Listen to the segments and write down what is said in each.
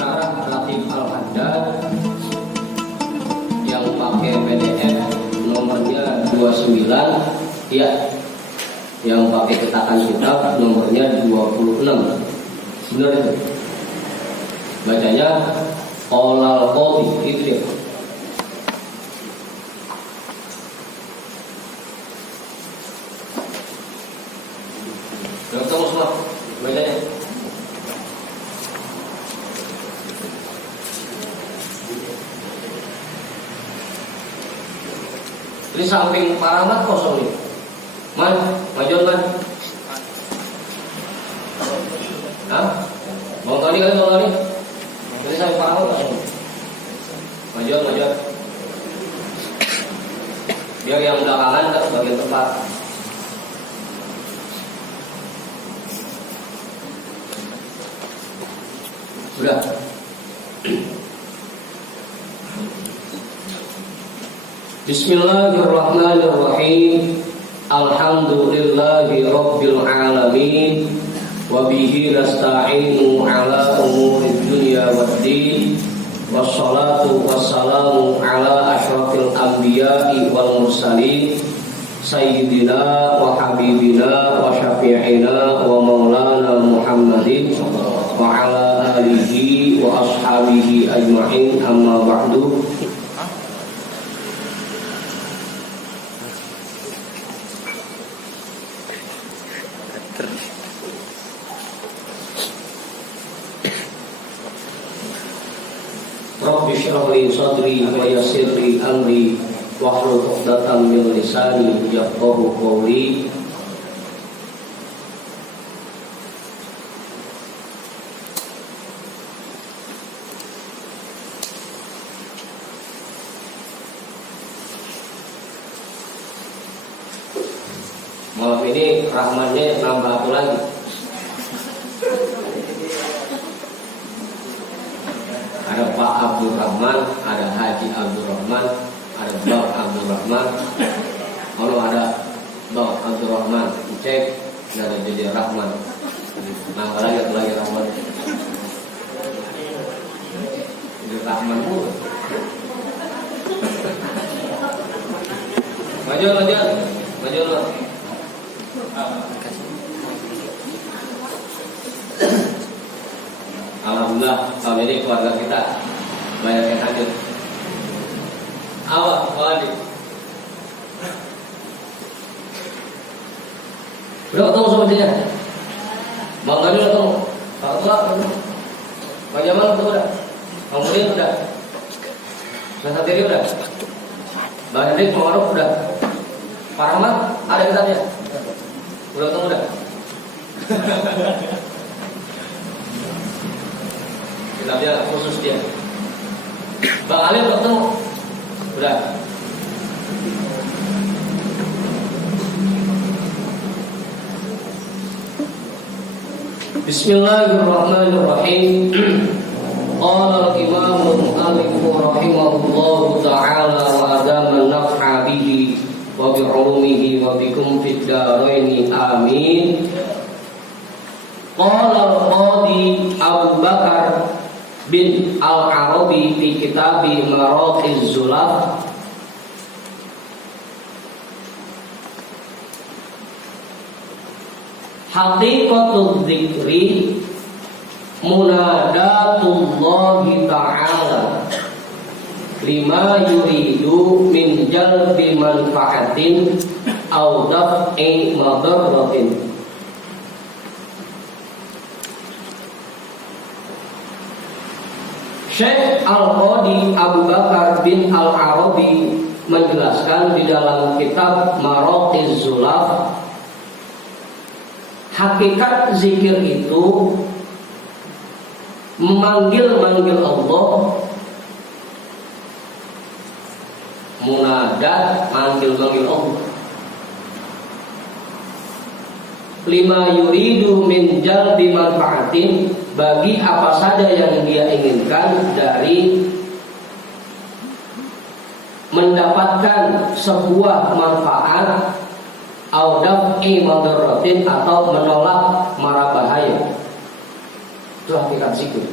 Syarah Latif Al-Haddad yang pakai PDF nomornya 29, ya. Yang pakai cetakan kitab nomornya 26. Benar itu. Bacanya Qolal Qadhi, itu dia. Ketemu semua bacanya. Ini samping Pak Rahmat kosong nih. Man, majuan man. Hah? Bang Tony kan Bang Tony? Ini samping Pak Rahmat kosong. Majuan. Biar yang belakangan ke bagian tempat. Sudah. Bismillahirrahmanirrahim. Alhamdulillahi rabbil alamin. Wa bihi nasta'inu ala umurid dunya waddin. Wassalatu wassalamu ala asyrafil anbiya'i wal mursalin. Sayyidina wa habibina wa syafi'ina wa maulana Muhammadin wa ala alihi wa ashabihi ajma'in, amma ba'du. Rabbi shrah li sadri wa yassir li amri wahlul 'uqdatam min lisani yafqahu qawli. Malam ini rahmannya nambah satu lagi. Ada Pak Abdul Rahman, ada Haji Abdul Rahman, ada Bang Abdul Rahman. Kalau ada Bang Abdul Rahman, cek dan jadi Rahman. Nah, lagi Rahman. Jadi Rahman pun. Maju. Alhamdulillah tahun ini keluarga kita banyak yang hadir. Awak, Wadi. Udah ketemu sama dia? Bang Gadi udah ketemu? Pak Tua ketemu? Pak Jamal ketemu udah? Bang Mudin udah? Saya sendiri udah? Bang Hendrik, Bang Aruf udah? Pak Rahmat ada kitabnya? Udah ketemu udah? Kitabnya khusus dia. Bang Ali udah ketemu? Udah. Bismillahirrahmanirrahim. Qala al-imam al-mu'allif rahimahullahu ta'ala wa adama an-naf'a bihi wa bi'ulumihi wa bikum fid dharain amin. Qala al-qadi Abu Bakar bin Al-Arabi fi kitabi Maraqiz Zulaf haqiqatul dzikri munadatullahi ta'ala lima yuridu min jalbi manfaatin aw daf'i madarratin. Syekh Al-Qadi Abu Bakar bin Al-Arabi menjelaskan di dalam kitab Maraqiz Zulaf, hakikat zikir itu memanggil-manggil Allah, munadat, manggil-manggil Allah. Lima yuridu min jalbi manfaatin, bagi apa saja yang dia inginkan dari mendapatkan sebuah manfaat, au daf'i madaratin, atau menolak mara bahaya. Itu hakikat zikir.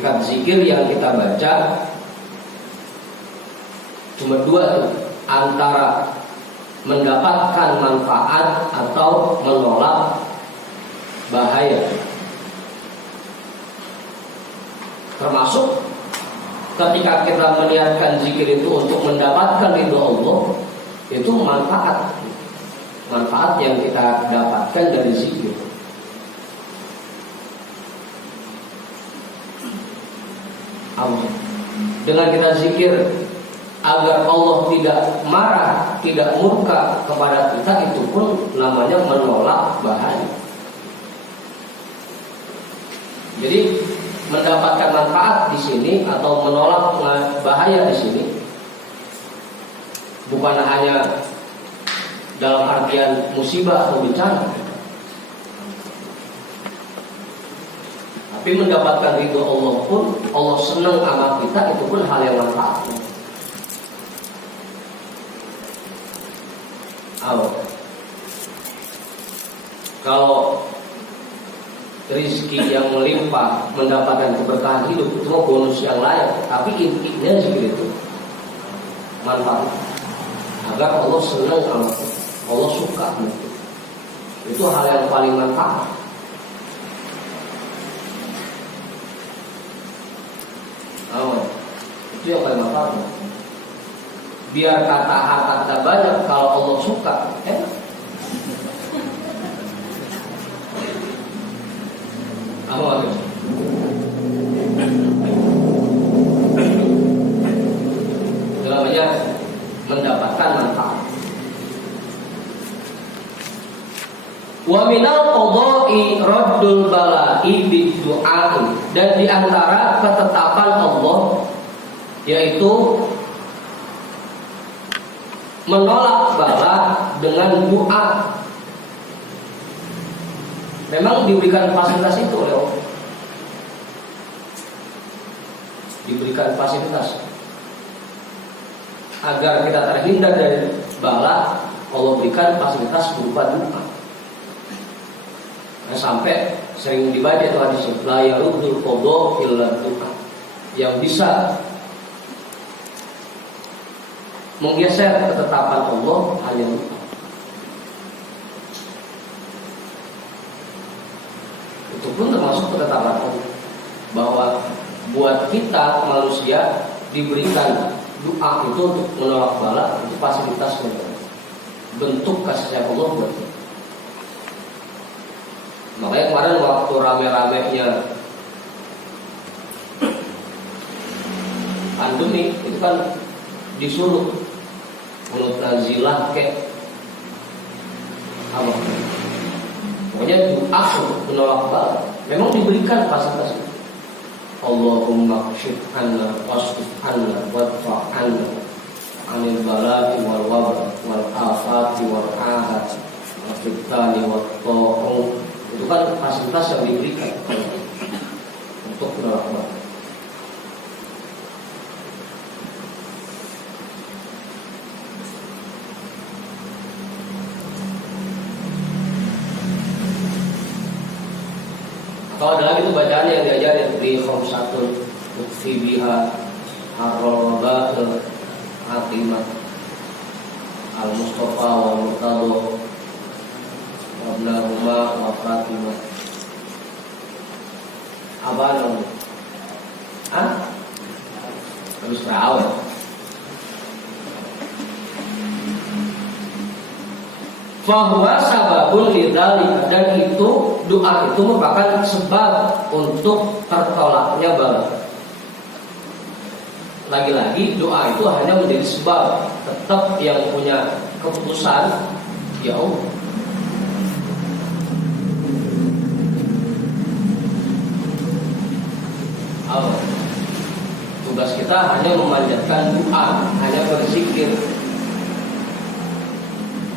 hakikat zikir yang kita baca cuma dua tuh, antara mendapatkan manfaat atau menolak bahaya. Termasuk ketika kita meniatkan zikir itu untuk mendapatkan ridho Allah, itu manfaat yang kita dapatkan dari zikir. Dengan kita zikir agar Allah tidak marah, tidak murka kepada kita, itu pun namanya menolak bahaya. Jadi mendapatkan manfaat di sini atau menolak bahaya di sini bukan hanya dalam artian musibah atau bencana, tapi mendapatkan ridho Allah pun, Allah senang sama kita, itu pun hal yang manfaat. Kalau rezeki yang melimpah, mendapatkan keberkahan hidup, itu bonus yang layak. Tapi intinya zikir itu manfaat agar Allah senang sama kita, Allah suka gitu. Itu hal yang paling manfaat. Itu yang paling manfaat. Biar kata banyak, kalau Allah suka, enak. Itu namanya mendapatkan manfaat. Wa minal qada'i raddul bala'i bid-du'a, dan di antara ketetapan Allah yaitu menolak bala dengan doa. Memang diberikan fasilitas itu oleh Allah. Diberikan fasilitas agar kita terhindar dari bala. Allah berikan fasilitas berupa doa. Nah, sampai sering dibaca itu hadis la yaruddul qada illa doa, yang bisa menggeser ketetapan Allah hanya doa. Itu pun termasuk ketetapan Allah, bahwa buat kita manusia diberikan doa itu untuk menolak bala, itu fasilitas bentuk kasih sayang Allah buat kita. Makanya kemarin waktu rame-ramenya pandemi itu kan disuruh mulut nazilah kayak apa? Pokoknya doa untuk menolak bala. Memang diberikan fasilitas itu. Allahumma kshif anna wasfif anna wadfa anna anil balai wal wabah wal afati wal ahad wal fitani wal ta'un. Itu kan fasilitas yang diberikan untuk menolak bala. Kalau ada lagi itu bacaan yang diajarin di khamsatun tukfi biha ar-raba'il hatimah al-mustafa wa murtado wa ibnahuma wa fatimah. Apa namanya? Harus tahu. Bahwa sababun lidzalika, dan itu doa itu merupakan sebab untuk tertolaknya bala. Lagi-lagi doa itu hanya menjadi sebab, tetap yang punya keputusan ya Allah. Tugas kita hanya memanjatkan doa, hanya berzikir.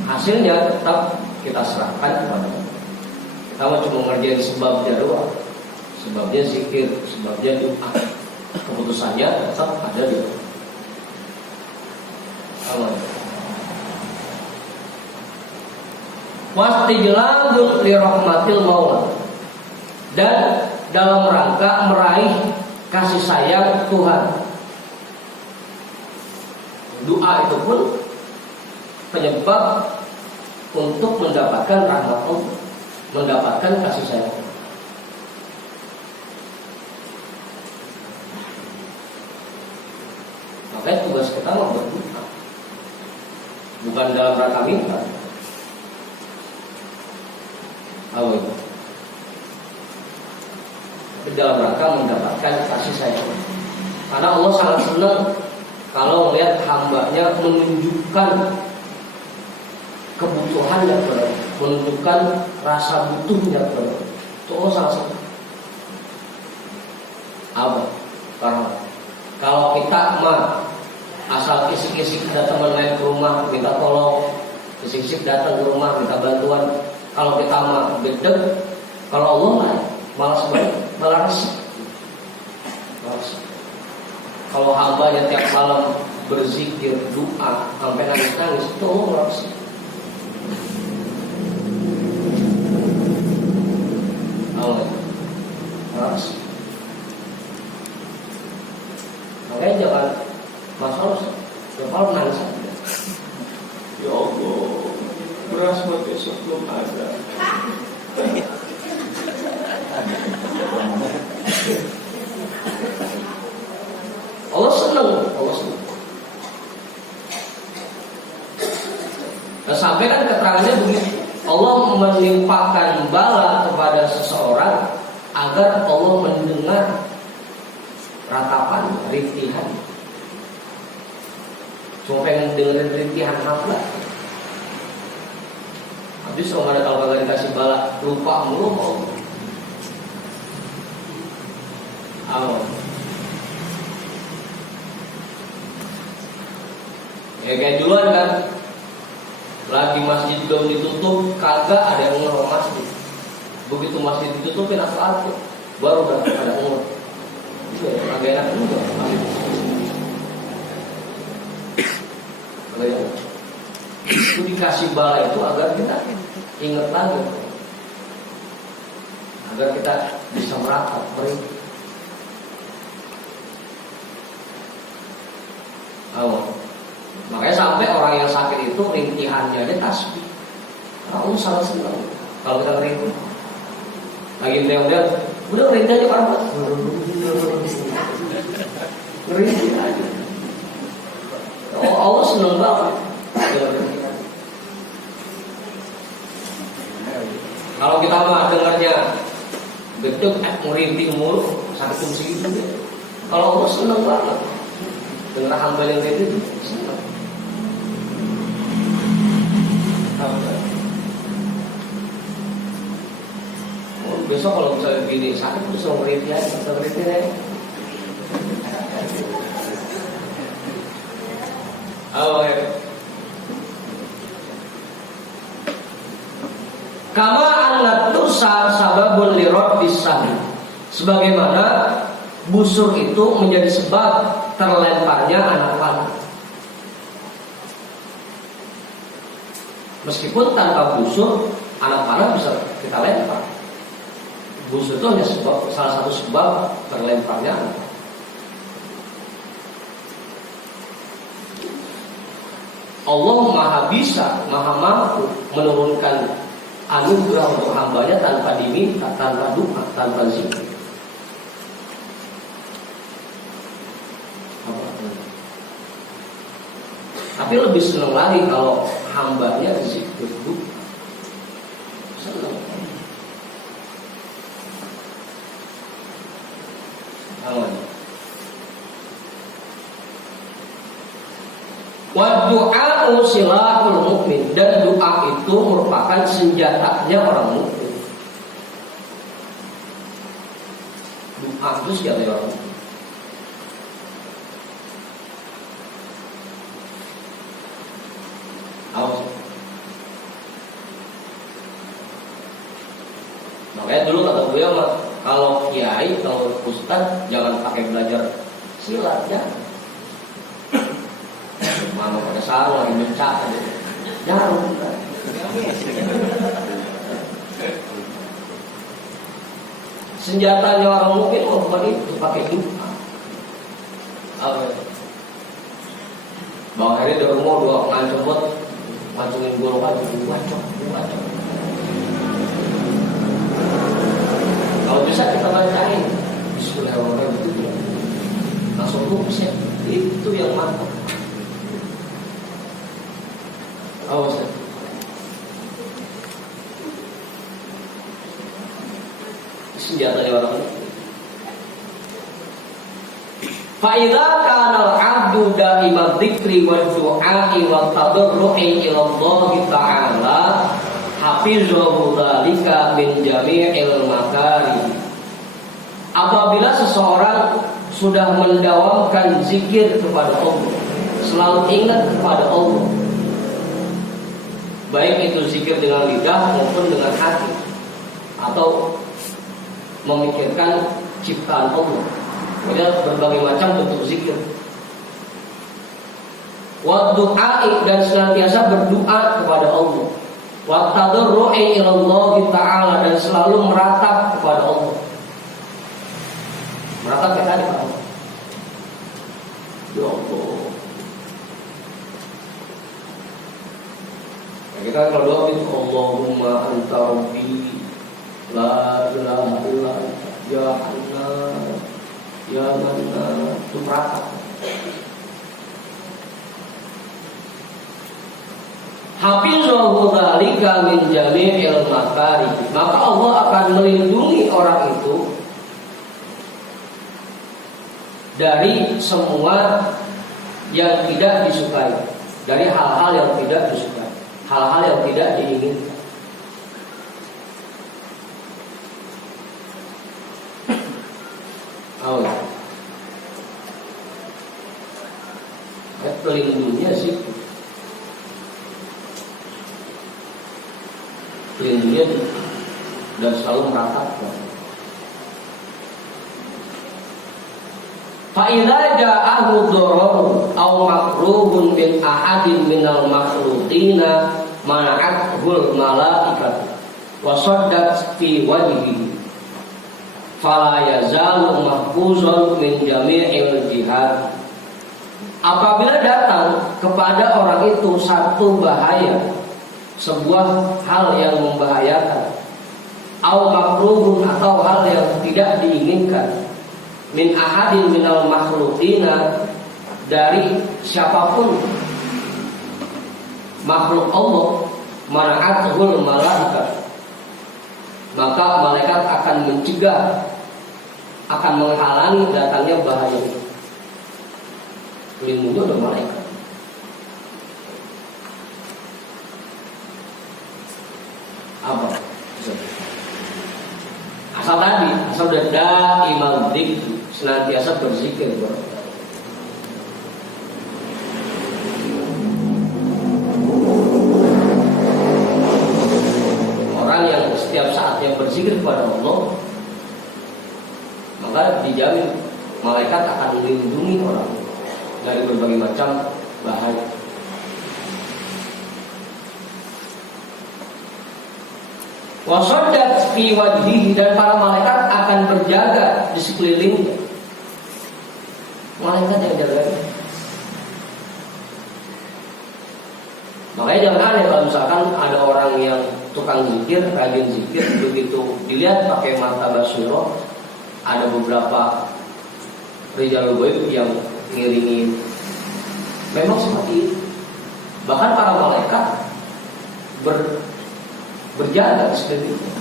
Hasilnya tetap kita serahkan kepada Allah. Kita cuma ngerjain sebabnya doang, sebabnya zikir, sebabnya doa. Keputusannya tetap ada di Allah. Wastijlabun li rahmatil maula, dan dalam rangka meraih kasih sayang Tuhan. Doa itu pun penyebab untuk mendapatkan rahmat Allah, mendapatkan kasih sayang. Makanya tugas kita mau berdoa, bukan dalam rangka minta. Tahu itu? Tapi dalam rangka mendapatkan kasih sayang. Karena Allah sangat senang kalau melihat hambanya menunjukkan kebutuhannya kepada, menunjukkan rasa butuhnya kepada. Itu Allah sangat senang. Apa? Karena kalau kita asal kisik-kisik ada teman main ke rumah minta tolong, kisik-kisik datang ke rumah minta bantuan. Kalau kita gedeg, kalau Allah malah sebaliknya, malah resik. Kalau hambanya tiap malam berzikir, doa sampai nangis-nangis, itu Allah malah resik. Allah malah resik. Makanya jangan masalah kepala nangis aja. Ya Allah, beras buat besok belum ada. Allah senang, Allah senang. Nah, sampai kan keterangannya begitu. Allah menimpakan bala kepada seseorang agar Allah mendengar ratapan, rintihan. Cuma pengen dengerin rintihan hafal. Habis kalau kagak dikasih bala, lupa mulu mau. Amin. Ya kayak duluan kan, lagi masjid belum ditutup, kagak ada yang ngurus masjid. Begitu masjid ditutupin asal baru ada ngurus. Itu ya, agak enak juga. Itu dikasih bala itu agar kita ingat lagi, agar kita bisa meratap beri. Makanya sampai orang yang sakit itu rintihannya ada tasbih. Allah sangat senang kalau kita rintih. Lagi udah rintih aja Pak. Rintih aja. Oh, Allah senang banget. Kalau kita mah dengarnya gedeg, merintih mulu, sakit fungsi gitu. Kalau Allah senang banget dengar hamba yang kayak gitu, senang. Oh, besok kalau misalnya begini sakit terus merintih aja, merintih aja. Kama annat nusa sababun liraddis sahmi. Sebagaimana busur itu menjadi sebab terlemparnya anak panah. Meskipun tanpa busur anak panah bisa kita lempar. Busur itu hanya salah satu sebab terlemparnya anak panah. Allah maha bisa, maha mampu menurunkan anugerah untuk hambanya tanpa diminta, tanpa doa, tanpa zikir. Tapi lebih senang lagi kalau hambanya zikir doa. Senang. Wa du'a'u silahul mukmin, dan doa itu merupakan senjatanya orang mukmin. Doa itu senjata orang mukmin. Makanya dulu kata gue mah, kalau kiai, kalau ustaz jangan pakai belajar silat ya. Mana pada sarung lagi mencak aja. Jangan. Senjatanya orang mukmin bukan itu, pakai doa. Apa? Bang Heri dari rumah dua ngancem buat ngancungin guru aja, wacok. Kalau bisa kita bacain Bismillahirrahmanirrahim, langsung bisa itu yang mantap. Awas ya. Senjatanya orang ini. Fa'idza kana al-'abdu da'imal dzikri wad du'a'i wat tadarru'i ila Allah ta'ala hafizahu dzalika min jami'il makari. Apabila seseorang sudah mendawamkan zikir kepada Allah, selalu ingat kepada Allah, baik itu zikir dengan lidah maupun dengan hati, atau memikirkan ciptaan Allah, ada berbagai macam bentuk zikir. Wa du'a'i, dan senantiasa berdoa kepada Allah. Wa tadarru'i ila Allah ta'ala, dan selalu meratap kepada Allah. Meratap kayak tadi Pak. Ya Allah. Nah, kita kalau doa itu Allahumma anta rabbi la ilaha illa anta ya Hannan ya Mannan, itu meratap. Hafizahu dzalika min jami'il makari, maka Allah akan melindungi orang itu dari semua yang tidak disukai, dari hal-hal yang tidak disukai, hal-hal yang tidak diinginkan. Pelindungnya sih, pelindungnya dan selalu meratapkan. Fa'idza ja'ahu dhararun aw makruhun min ahadin minal makhluqina mana'athul malaikat wa saddat fi wajhihi fala yazalu mahfuzun min jami'il jihad. Apabila datang kepada orang itu satu bahaya, sebuah hal yang membahayakan, aw makruhun, atau hal yang tidak diinginkan, min ahadin minal makhluqina, dari siapapun makhluk Allah, mana'athul malaikat, maka malaikat akan mencegah, akan menghalangi datangnya bahaya itu. Pelindungnya udah malaikat. Apa? Asal tadi, asal udah da'imal dzikri, senantiasa berzikir. Orang yang setiap saatnya berzikir kepada Allah, maka dijamin malaikat akan melindungi orang dari berbagai macam bahaya. Wasaddat fi wajhihi, dan para malaikat akan berjaga di sekelilingnya. Malaikat yang jaga. Makanya jangan aneh kalau misalkan ada orang yang tukang zikir, rajin zikir, begitu dilihat pakai mata basyirah, ada beberapa rijalul ghaib yang ngiringin. Memang seperti itu. Bahkan para malaikat berjaga di sekelilingnya.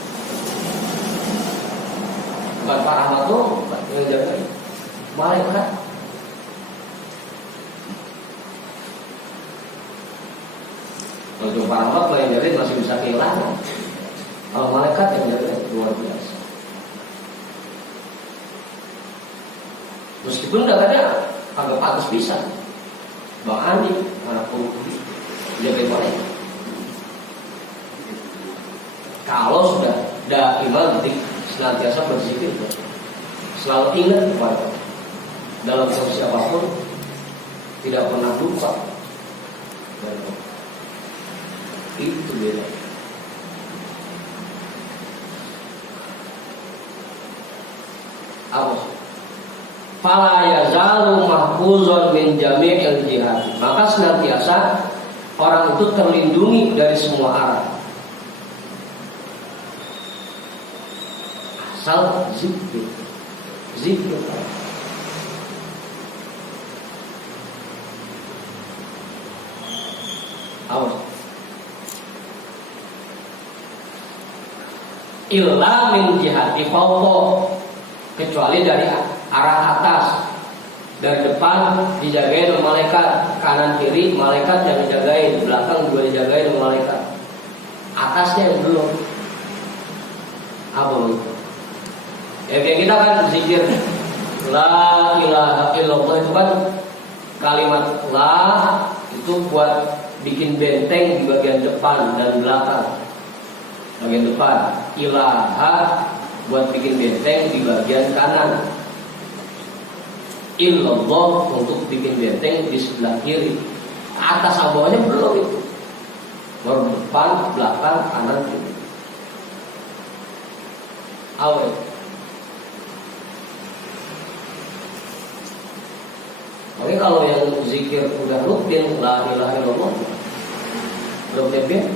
Bukan para rahmat doang yang jaga, malaikat. Kalau para rahmat yang jaga masih bisa kehilangan. Kalau malaikat yang jaga luar biasa. Meskipun kadang-kadang agak pantas bisa, Bang Andi, anak guru, jaga malaikat. Kalau sudah da'imal dzikr, senantiasa berzikir, selalu ingat kepada dalam posisi apapun, tidak pernah lupa. Itu beda. Apa? Fala yaza yazalu mahfuzun min jami'il jihad. Maka senantiasa orang itu terlindungi dari semua arah. Asal zikir. Zikir. Awas. Illa min jihati fawqa, kecuali dari arah atas. Dari depan dijagain oleh malaikat, kanan kiri malaikat yang dijagain, belakang juga dijagain oleh malaikat. Atasnya yang belum. Apa itu? Ya kayak kita kan zikir la ilaha illallah, itu kan kalimat la itu buat bikin benteng di bagian depan dan belakang. Bagian depan, ilaha buat bikin benteng di bagian kanan, illallah untuk bikin benteng di sebelah kiri. Atas bawahnya belum itu, baru depan, belakang, kanan, kiri. Awal. Oke, kalau yang zikir udah rutin la ilaha illallah, belum benteng.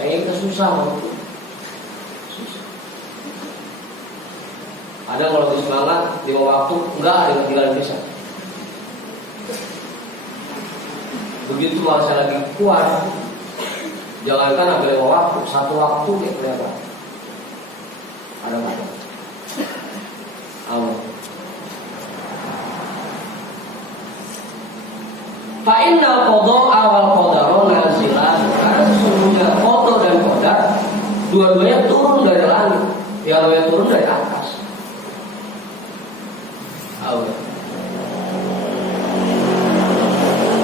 Saya itu susah. Ada kalau lebih semangat 5 waktu, enggak ada yang tinggal bisa. Begitu kalau saya lagi kuat, jangankan ada 5 waktu, 1 waktu ya kelihatan. Ada apa? Awal. Fa innal qada'a wal qadara nazilan. Karena sesungguhnya qada dan qadar dua-duanya turun dari langit. Yang turun dari atas.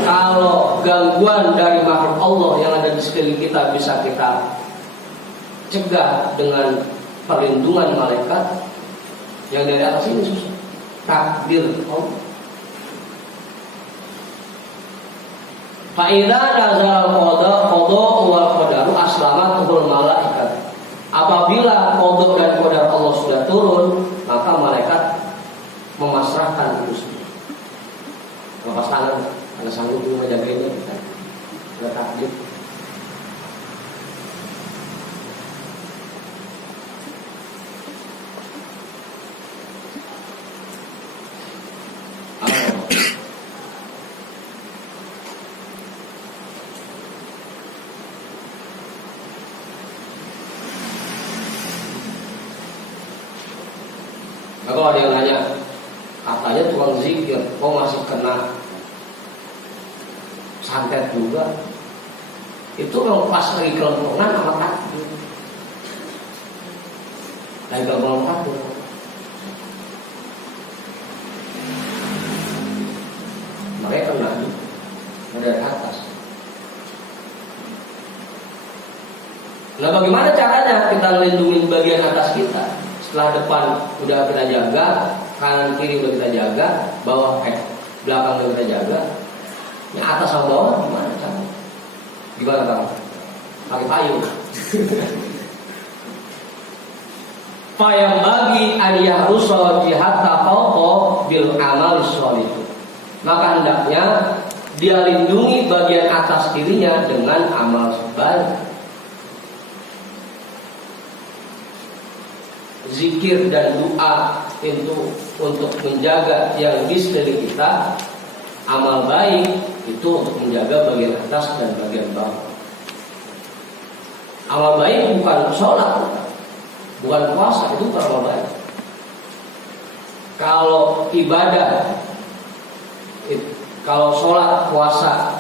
Kalau gangguan dari makhluk Allah yang ada di sekeliling kita bisa kita cegah dengan perlindungan malaikat, yang dari atas ini susah. Takdir Allah. Fa'idha nazal qada wal qadaru aslamatul malaikat. Apabila qada dan qadar Allah sudah turun, maka malaikat memasrahkan itu semua. Lepas tangan, ada sanggup menjaganya, ada takdir. Nah, kalau ada yang nanya, katanya tukang zikir, kok masih kena santet juga? Itu kalau pas lagi kelompokan sama takdir. Lagi kelompokan takdir. Makanya kena dari atas. Nah, bagaimana caranya kita lindungi bagian atas kita? Setelah depan udah kita jaga, kanan kiri udah kita jaga, belakang udah kita jaga, yang atas sama bawah gimana caranya? Gimana Bang? Pakai payung. Fayam bagi aliyah rusul jihatta fawqa bil amal sholih. Maka hendaknya dia lindungi bagian atas dirinya dengan amal baik. Zikir dan doa itu untuk menjaga yang di sekeliling kita. Amal baik itu untuk menjaga bagian atas dan bagian bawah. Amal baik bukan sholat, bukan puasa, itu bukan amal baik. Kalau ibadah, kalau sholat, puasa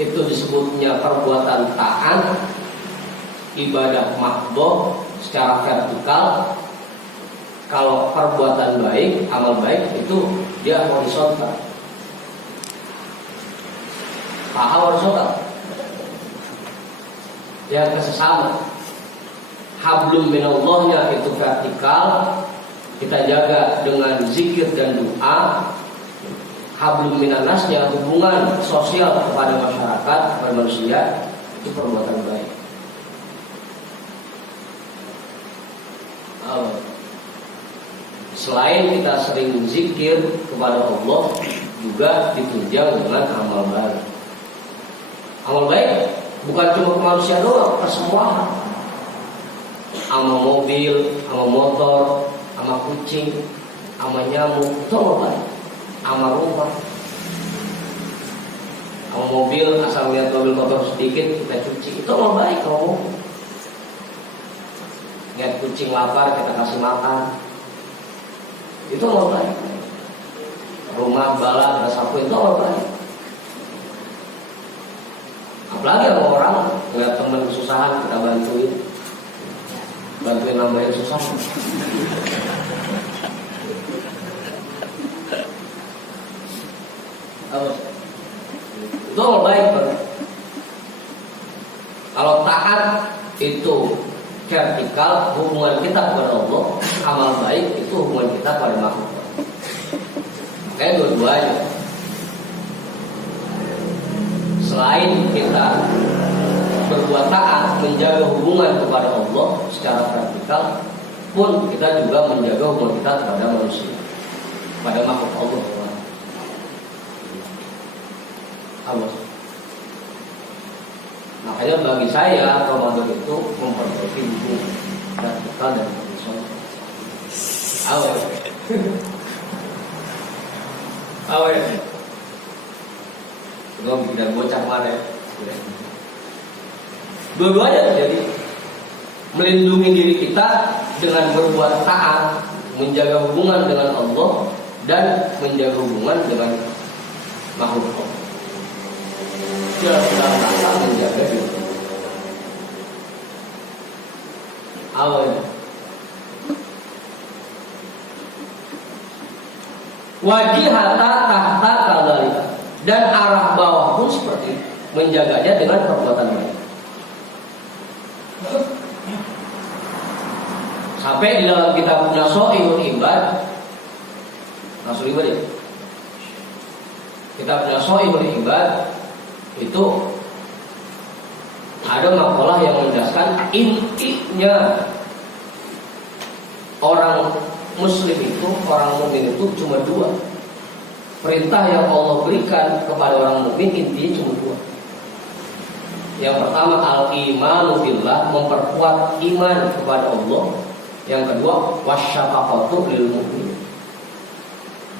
itu disebutnya perbuatan taat, ibadah mahdhah secara vertikal. Kalau perbuatan baik, amal baik itu dia horizontal. Paha horizontal. Dia ke sesama. Hablum minallahnya itu vertikal. Kita jaga dengan zikir dan doa. Hablum minannasnya hubungan sosial kepada masyarakat, kepada manusia, itu perbuatan baik. Allah. Selain kita sering zikir kepada Allah, juga ditunjang dengan amal baik. Amal baik bukan cuma ke manusia doang, ke semua. Sama mobil, sama motor, sama kucing, sama nyamuk, itu amal baik. Sama rumah, sama mobil, asal lihat mobil kotor sedikit kita cuci, itu amal baik. Kalau lihat kucing lapar kita kasih makan, itu amal baik. Rumah bala ada sapu, itu amal baik. Apalagi sama orang lihat teman kesusahan kita bantuin nambahin susah. Itu amal baik. Kalau taat itu vertikal, hubungan kita kepada Allah. Amal baik itu hubungan kita pada makhluk. Kayak dua-duanya. Selain kita berbuat taat, menjaga hubungan kepada Allah secara vertikal, pun kita juga menjaga hubungan kita kepada manusia, pada makhluk Allah. Allah. Makanya bagi saya Ramadan itu memperbaiki hubungan vertikal dan horizontal. Awal. Awal. Gue bikin bocah mana? Dua-duanya terjadi. Melindungi diri kita dengan berbuat taat, menjaga hubungan dengan Allah, dan menjaga hubungan dengan makhluk Allah. Dalam rangka menjaga diri. Awal. Wajihata tahta kadalika, dan arah bawah pun seperti itu, menjaganya dengan perbuatan baik. Sampai di dalam kitab Nasoihul Ibad, ya. Kitab Nasoihul Ibad itu ada makalah yang menjelaskan intinya orang Muslim itu, orang mukmin itu cuma dua. Perintah yang Allah berikan kepada orang mukmin intinya cuma dua. Yang pertama al-imanu billah, memperkuat iman kepada Allah. Yang kedua wasyafaqatu lil mu'min,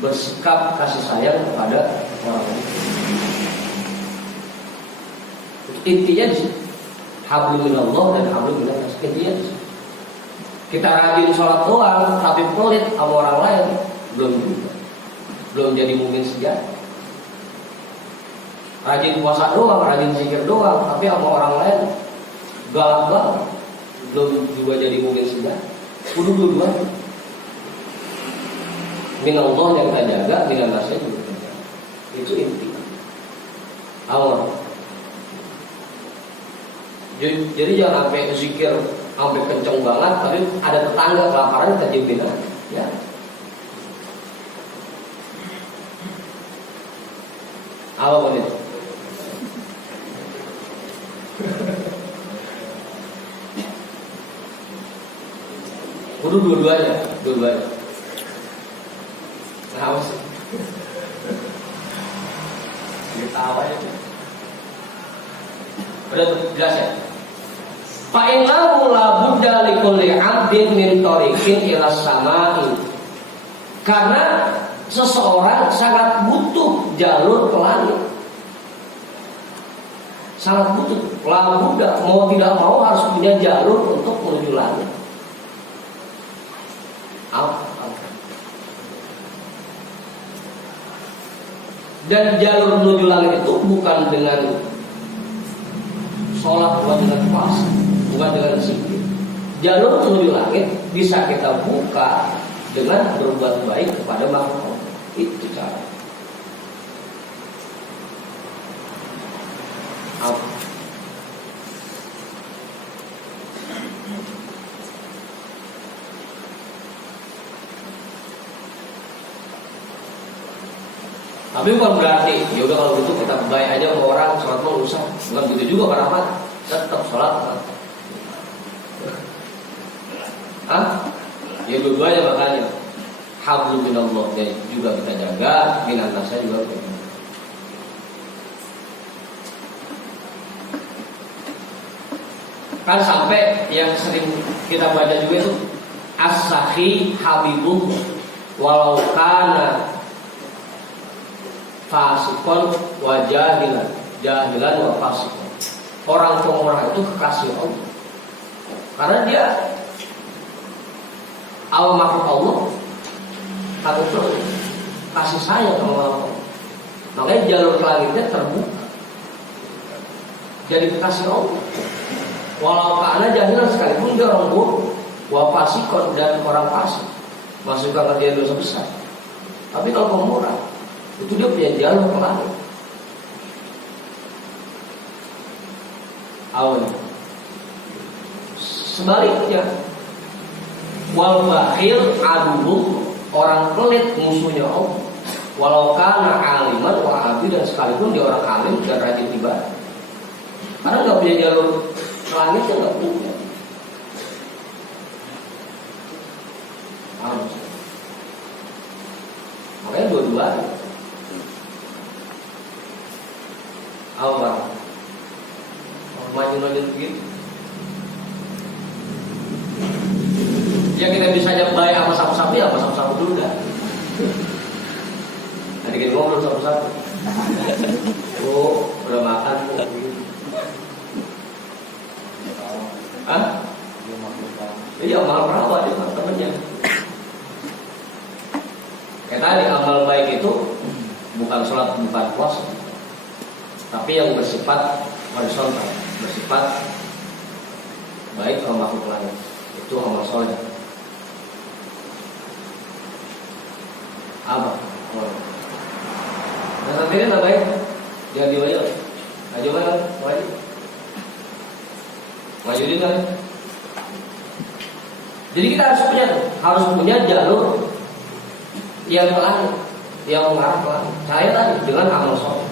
bersikap kasih sayang kepada orang mukmin. Intinya di situ. Hablum minallah dan hablum minan nas. Intinya di situ. Kita rajin sholat doang tapi pelit sama orang lain, belum jadi mukmin sejati. Rajin puasa doang, rajin zikir doang, tapi sama orang lain galak banget, belum juga jadi mukmin sejati. Kudu dua-duanya. Minallah yang kita jaga, minan nasnya juga kita jaga. Itu inti. Awal. Jadi jangan sampai zikir sampai kenceng banget, tapi ada tetangga kelaparan kita jempin aja. Ya. Apa pun itu. Kudu dua-duanya. Nah, apa sih? Kita apa ya? Udah tuh, jelas ya? Fa'innahu la budda likulli 'abdin min tariqin ila samai. Karena seseorang sangat butuh jalur ke langit. Sangat butuh. La budda, mau tidak mau harus punya jalur untuk menuju langit. Dan jalur menuju langit itu bukan dengan sholat, bukan dengan puasa, bukan dengan zikir. Jalur menuju langit bisa kita buka dengan berbuat baik kepada makhluk. Itu cara. Tapi bukan berarti ya udah kalau gitu kita baik aja sama orang, sholat pun usah. Bukan begitu juga para amat, tetap sholat. Ya dua-duanya makanya hablum minallah juga kita jaga, minan nasa juga kita jaga. Kan sampai yang sering kita baca juga itu as-sakhi habibul walau kana fasikon wa jahilan wa fasikon. Orang pemurah itu kekasih Allah karena dia awal makhluk Allah atau kasih sayang sama Allah. Makanya jalur langitnya terbuka jadi kekasih Allah. Walau karena jahilan sekalipun dia orang buruk, wa fasikon dan orang fasik, masukkan ke dia dosa besar. Tapi kalau pemurah itu dia punya jalur ke langit. Awal. Sebaliknya, wal bakhil aduh, orang pelit musuhnya Allah. Walau kana aliman wa abid, dan sekalipun dia orang alim dan rajin ibadah. Karena nggak punya jalur ke langitnya, nggak punya. Makanya dua-duanya. Awal. Maju-maju begitu. Ya kita bisa aja baik sama sapu-sapu ya, sama sapu-sapu dulu dah. Nanti kita ngobrol sapu-sapu. Oh, udah makan. Hah? Iya, amal perawat itu temennya. Kayak tadi amal baik itu bukan sholat, bukan puasa, tapi yang bersifat horizontal, bersifat baik kalau makhluk lain, itu amal soleh. Apa? Nah sendiri tak baik, jangan diwajib. Ayo mana? Wajib. Wajibin kan? Jadi kita harus punya jalur yang lain, yang mengarah ke langit. Saya tadi dengan amal soleh.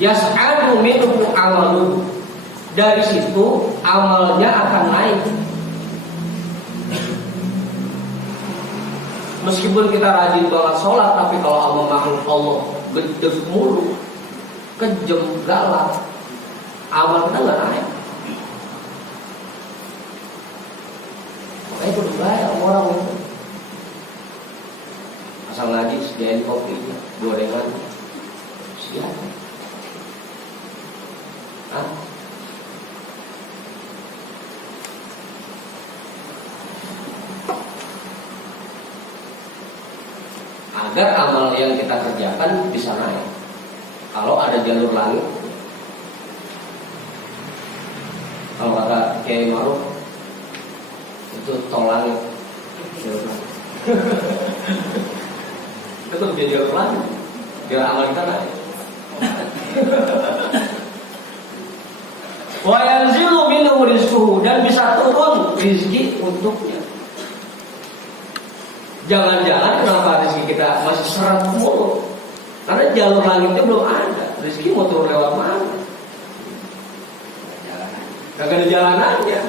Yas'adu minhu amalu. Dari situ amalnya akan naik. Meskipun kita rajin banget sholat, tapi kalau amal makhluk Allah gedeg mulu, kejem, galak, amal kita nggak naik. Makanya itu berbahaya orang itu. Asal ngaji sediain kopi, gorengan, siap. Agar amal yang kita kerjakan bisa naik. Kalau ada jalur langit, kalau kata Kiai Ma'ruf itu tol langit. Itu tuh jadi jalur langit, biar amal kita naik. Wa yanzilu minhu rizquhu, dan bisa turun rizki untuknya. Jangan-jangan kenapa rezeki kita masih seret mulu? Karena jalur langitnya belum ada. Rezeki mau turun lewat mana? Kagak ada jalanannya.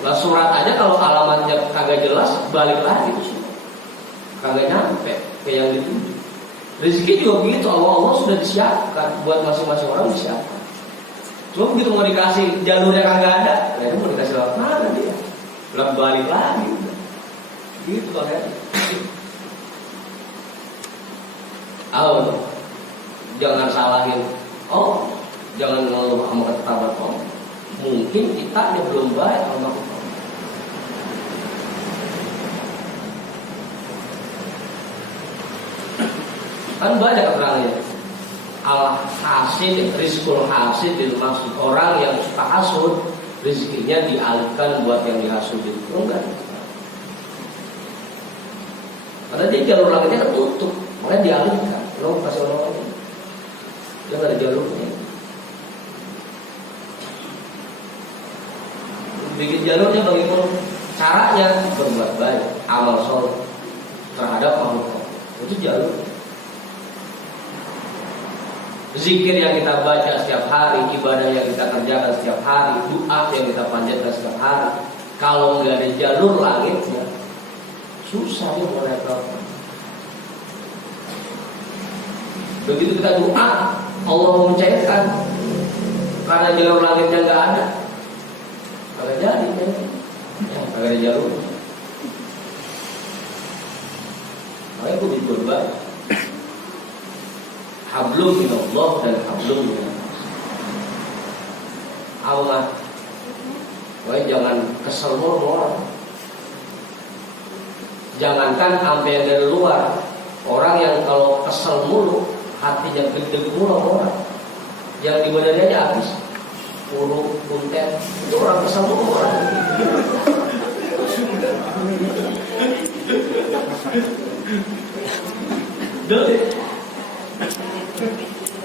Lah surat aja kalau alamatnya kagak jelas, balik lagi tuh. Kagak nyampe ke yang dituju. Rezeki juga begitu, Allah sudah disiapkan buat masing-masing orang, disiapkan. Cuma begitu mau dikasih jalurnya kagak ada, nah itu mau dikasih lewat mana dia? Lewat balik lagi, gitu kan? Jangan salahin, jangan ngeluh sama ketetapan Allah. Mungkin kita ini belum baik sama Allah. Kan banyak keterangannya. Al-hasid, rizkul hasid dimaksud orang yang suka hasud, rezekinya dialihkan buat yang dihasud itu. Enggak. Karena dia jalur langitnya tertutup, makanya dialihkan. Lo kasih orang lain, dia nggak ada jalurnya. Bikin jalurnya bagaimana? Caranya berbuat baik, amal soleh terhadap makhluk. Itu jalur. zikir yang kita baca setiap hari, ibadah yang kita kerjakan setiap hari, doa yang kita panjatkan setiap hari, kalau nggak ada jalur langitnya, susah ya mulai berapa. Begitu kita doa, Allah mencairkan, karena jalur langitnya nggak ada, kagak jadi kan? Ya, kagak ada jalur. Makanya aku dicoba hablum minallah dan hablum minannas. Allah, makanya jangan kesel mulu orang. Jangankan sampai yang dari luar, orang yang kalau kesel mulu, hatinya gede mulu orang, yang di badannya aja habis, kurung, kuntet, itu orang kesel mulu orang.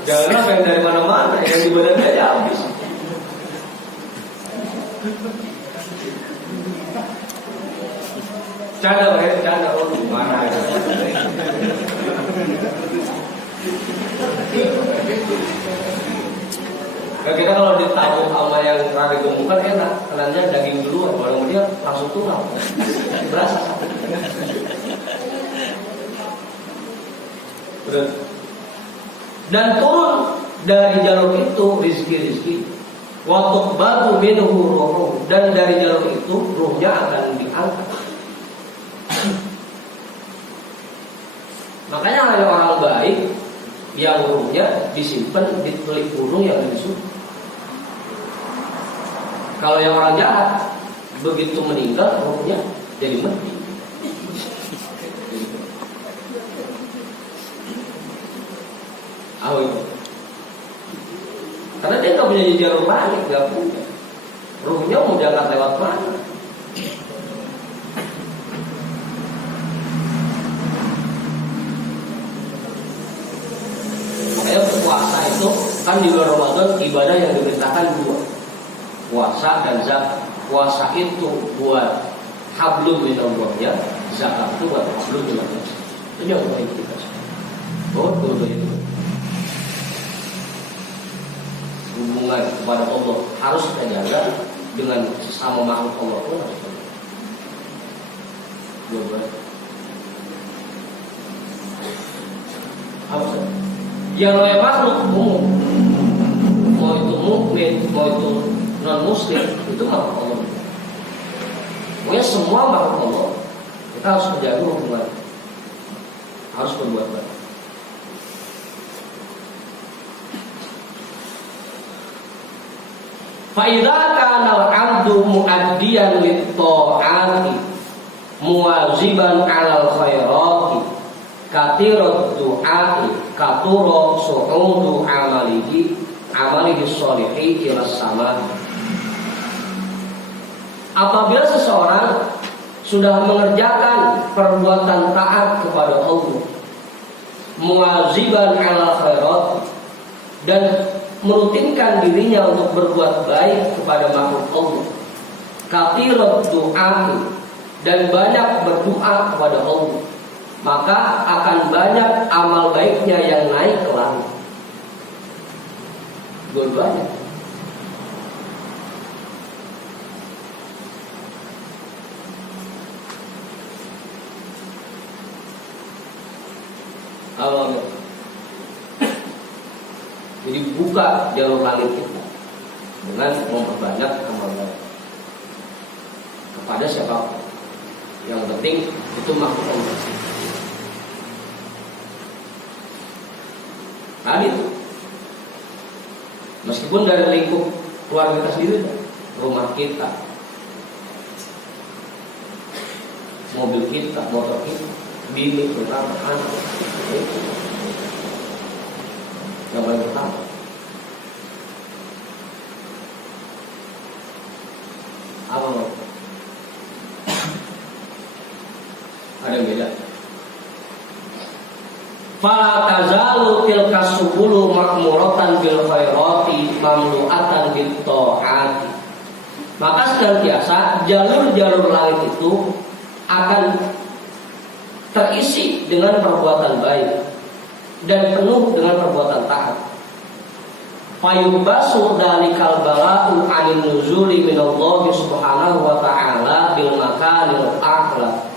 Jangan apa yang dari mana-mana, yang di badannya aja habis. Canda mereka, canda oh gimana ya. Nah, kita kalau ditabuh sama yang rada gemukan enak, kenanya daging duluan, kalau dia langsung tulang, berasa sakit. Dan turun dari jalur itu rizki. Waktu batu minhu ruh, dan dari jalur itu ruhnya akan diangkat. Makanya ada orang baik yang ruhnya disimpan di telik burung yang disuk. Kalau yang orang jahat begitu meninggal ruhnya jadi mati. Karena dia nggak punya jalur langit, nggak punya. Ruhnya mau diangkat lewat mana? Makanya puasa itu kan di bulan Ramadan ibadah yang diperintahkan dua, puasa dan zakat. Puasa itu buat hablum minallah ya, zakat itu buat hablum minannas. Itu yang paling kita. Dua itu. Hubungan kepada Allah harus kita jaga dengan sesama makhluk Allah pun harus kita jaga. Harus. Yang namanya makhluk umum, mau itu mukmin, mau itu non muslim, itu makhluk Allah. Pokoknya semua makhluk Allah kita harus menjaga hubungan, harus berbuat baik. Fa'idza kana al-'abdu mu'addiyan lit-ta'ati muwaziban 'alal khairati katirat du'ai katura su'udu amalihi sholihi ila sama. Apabila seseorang sudah mengerjakan perbuatan taat kepada Allah, muwaziban 'alal khairat, dan merutinkan dirinya untuk berbuat baik kepada makhluk Allah, katsirat du'a, dan banyak berdoa kepada Allah, maka akan banyak amal baiknya yang naik ke langit. Dua-duanya. Awalnya. Jadi buka jalur langit kita dengan memperbanyak amal baik kepada siapapun. Yang penting itu makhluk Allah. Tadi itu, meskipun dari lingkup keluarga kita sendiri, rumah kita, mobil kita, motor kita, bini, saudara, anak, itu yang paling pertama. Apa mau? Ada yang beda. Fala tazalu tilka subulu makmuratan bil khairati mamlu'atan bil ta'ati. Maka senantiasa jalur-jalur langit itu akan terisi dengan perbuatan baik dan penuh dengan perbuatan taat. fayubasu dalikal bala'u 'anil nuzuli minallahi subhanahu wa ta'ala bil makanil a'la,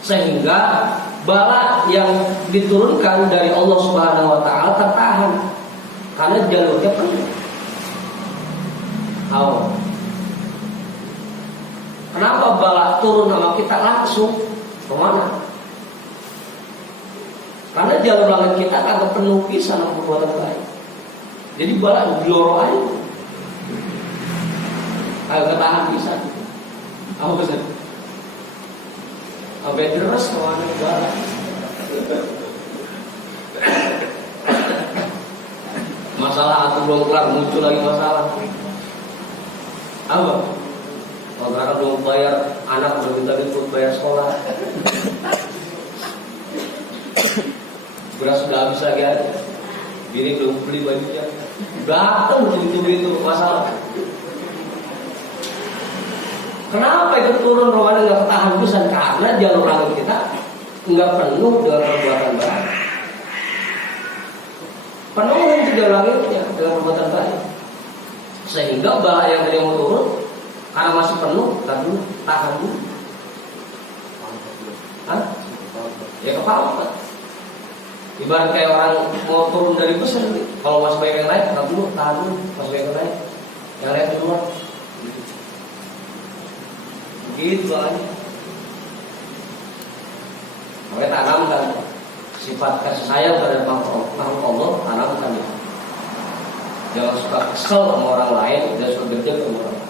sehingga bala yang diturunkan dari Allah Subhanahu wa ta'ala tertahan karena jalurnya penuh. Kenapa bala turun sama kita langsung kemana? Karena jalur langit kita kagak penuh pisan sama perbuatan baik. Jadi bala gloro aja, kagak tahan pisan. Apa pesan? Sampai terus kemana bala? Masalah atau belum kelar muncul lagi masalah. Apa? Kontrakan belum bayar, anak belum minta duit bayar sekolah. Beras sudah habis lagi aja. Bini belum beli bajunya. Datang begitu masalah. Kenapa itu turun Ramadan nggak ketahan pisan? Karena jalur langit kita nggak penuh dengan perbuatan baik. Penuh itu jalur langitnya dengan perbuatan baik. Sehingga bala yang tadi mau turun karena masih penuh, tahan dulu. Ya kepala. Ibarat kayak orang mau turun dari bus, kalau masih banyak yang naik, tahan dulu, masih banyak yang naik, yang naik duluan. Gitu aja. Makanya tanamkan sifat kasih sayang pada makhluk Allah, tanamkan ya. Jangan suka kesel sama orang lain dan suka gede sama orang lain.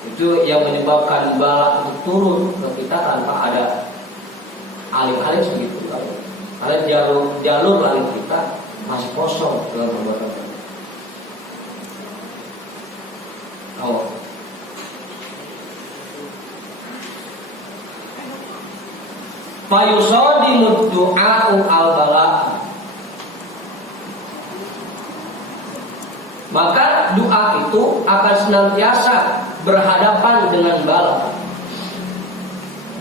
Itu yang menyebabkan bala itu turun ke kita tanpa ada alih-alih segitu. Karena jalur langit kita masih kosong dengan perbuatan. Fayusadimu du'a'u al-bala, maka doa itu akan senantiasa berhadapan dengan bala.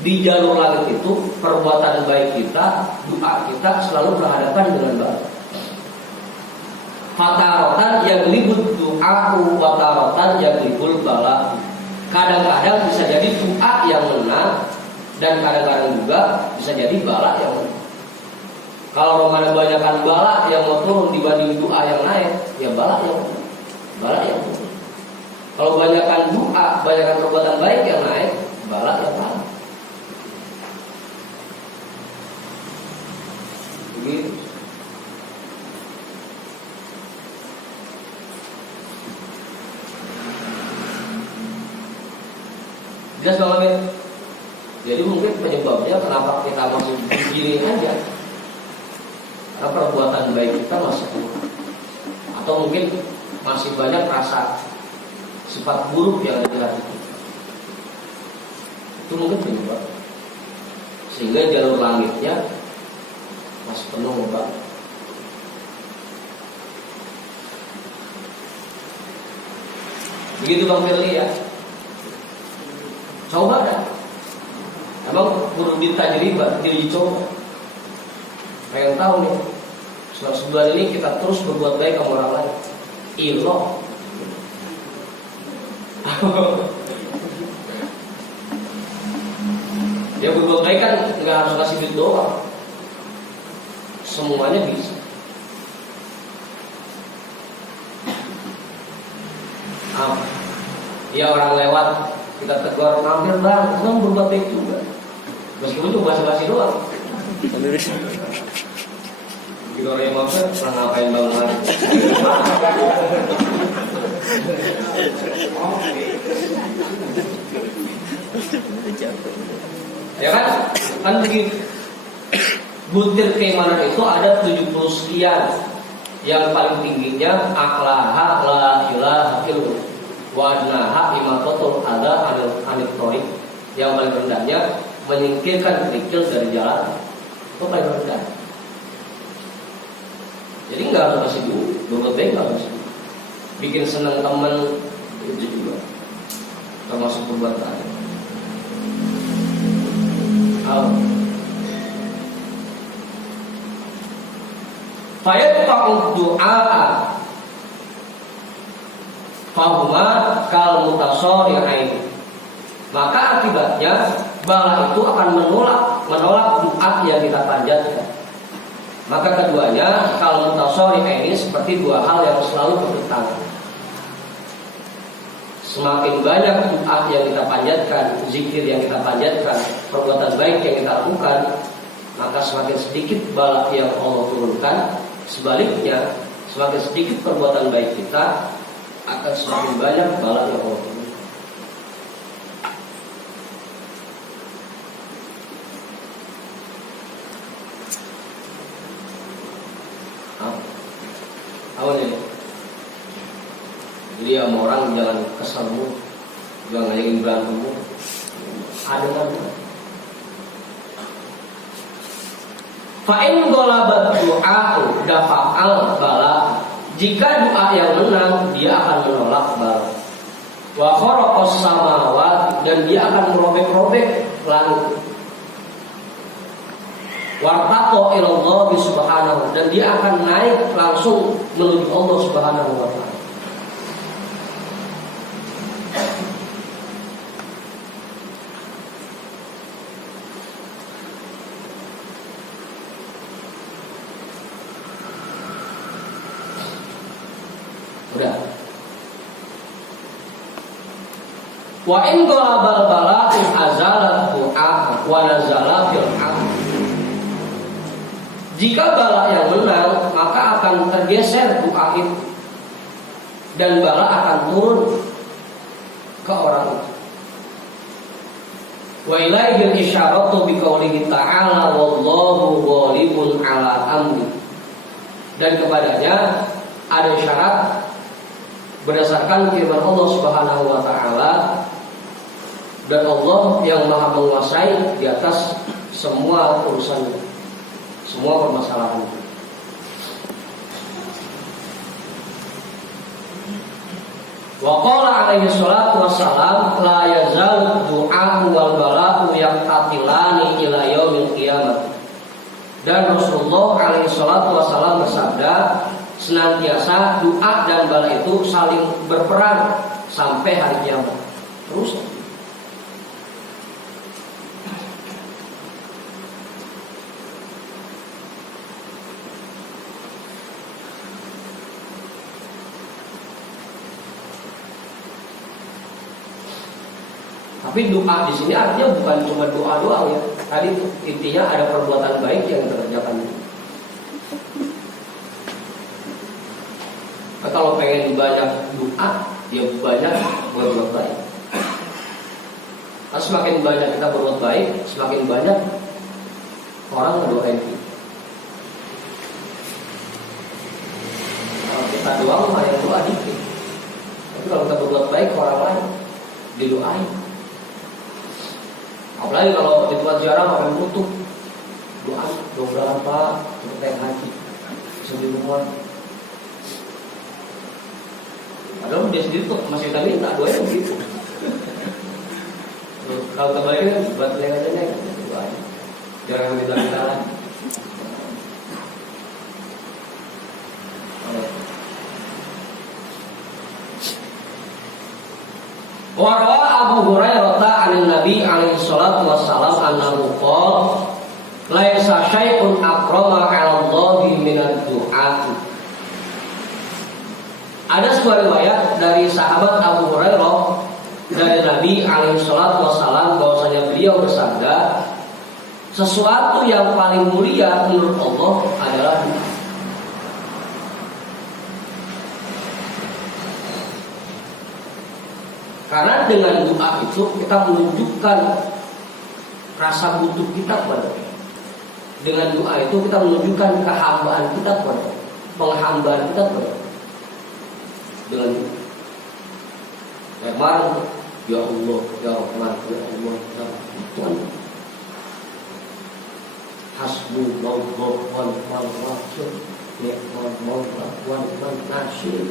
Di jalur langit itu perbuatan baik kita, doa kita selalu berhadapan dengan bala. Fataratan yaglibud du'a'u wa taratan yaglibul bala. Kadang-kadang bisa jadi doa yang menang, dan kadang-kadang juga bisa jadi bala yang menang. Kalau Ramadan banyakkan bala yang mau turun dibanding doa yang naik, ya bala yang menang. Bala yang turun. Kalau banyakkan doa, banyakkan perbuatan baik yang naik, bala yang naik. Begitu. Jelas Bang Amir? Jadi mungkin penyebabnya kenapa kita masih begini aja, karena perbuatan baik kita masih kurang, atau mungkin masih banyak rasa sifat buruk yang ada di hati kita. Itu mungkin penyebab, sehingga jalur langitnya masih penuh banget. Begitu Bang Firly ya. Coba dah. Emang perlu ditajribah, dicoba. Pengen tahu nih, sebulan ini kita terus berbuat baik sama orang lain. Iloh. Ya berbuat baik kan nggak harus kasih duit doang. Semuanya bisa. Ya orang lewat kita tegur, mampir bang, kamu berbuat baik juga. Meskipun cuma basa-basi doang. Gitu orang yang mampir pernah ngapain bang lagi? Ya kan begitu. Butir keimanan itu ada 70 sekian. Yang paling tingginya aklaha la ilaha illallah wa adnaha imatatul adza anil thoriq. Yang paling rendahnya menyingkirkan kerikil dari jalan. Itu paling rendah. Jadi nggak harus kasih duit, berbuat baik nggak harus. Bikin senang teman itu juga termasuk berbuat baik. fayaqta'u du'a fahuma kal mutasari'ain. Maka akibatnya bala itu akan menolak doa yang kita panjatkan. Maka keduanya kal mutasari'ain ini seperti dua hal yang selalu bertentangan. Semakin banyak doa yang kita panjatkan, zikir yang kita panjatkan, perbuatan baik yang kita lakukan, maka semakin sedikit bala yang Allah turunkan. Sebaliknya, semakin sedikit perbuatan baik kita, akan semakin banyak bala yang Allah turunkan. Apa nih? Jadi sama orang jangan keselmu, jangan ngajakin berantemmu. Ada kan? Fa'in golabat du'a'u dafa'al bala. Jika doa yang menang, dia akan menolak bala. Wa kharaqas samawat, dan dia akan merobek-robek langit. Wartaqo ilallah subhanahu, dan dia akan naik langsung menuju Allah Subhanahu wa ta'ala. Udah. Wa in qalabal bala'u azalat du'a wa nazala fil ardh. Jika bala yang menang, maka akan tergeser doa itu dan bala akan turun ke orang itu. Wa ilaihil isyaratu biqaulihi ta'ala wallahu ghalibun ala amri. Dan kepadanya ada syarat berdasarkan firman Allah Subhanahu wa taala, dan Allah yang Maha menguasai di atas semua urusan, semua permasalahan. Wa qala alaihi salatu wassalam la yazal du'a wal bala'u yaqatilani ila yaumil qiyamah. Dan Rasulullah alaihi salatu wassalam bersabda, senantiasa doa dan bala itu saling berperang sampai hari kiamat. Terus tapi doa di sini artinya bukan cuma doa doang ya. Tadi intinya ada perbuatan baik yang dikerjakan. Kalau pengen banyak doa, ya banyak berbuat baik. Nah, semakin banyak kita berbuat baik, semakin banyak orang mendoain kita. Kalau kita doang, mah yang doa dikit. Tapi kalau kita berbuat baik ke orang lain, didoain. Apalagi kalau di tempat ziarah makan butuh doa, berapa untuk naik haji, bisa di rumah. Padahal dia sendiri tuh masih kita minta doanya begitu. Kalau kembali kan buat yang aja nih, doain. Jangan minta-minta lagi. Warawa Abu Hurairah anin Nabi alaihi salatu wassalam annahu qala laisa syai'un akrama 'ala Allahi minad du'a. Ada sebuah riwayat dari sahabat Abu Hurairah dari Nabi alaihi salatu wassalam bahwasanya beliau bersabda, sesuatu yang paling mulia menurut Allah adalah doa. Karena dengan doa itu kita menunjukkan rasa butuh kita kepada Allah. Dengan doa itu kita menunjukkan kehambaan kita kepada Allah, penghambaan kita kepada Allah. Dengan doa. Ya kemarin, ya Allah, ya Rahman, ya Allah, ya Tuhan. Hasbunallahu wa ni'mal wakil, ni'mal maula wa ni'mal nasir.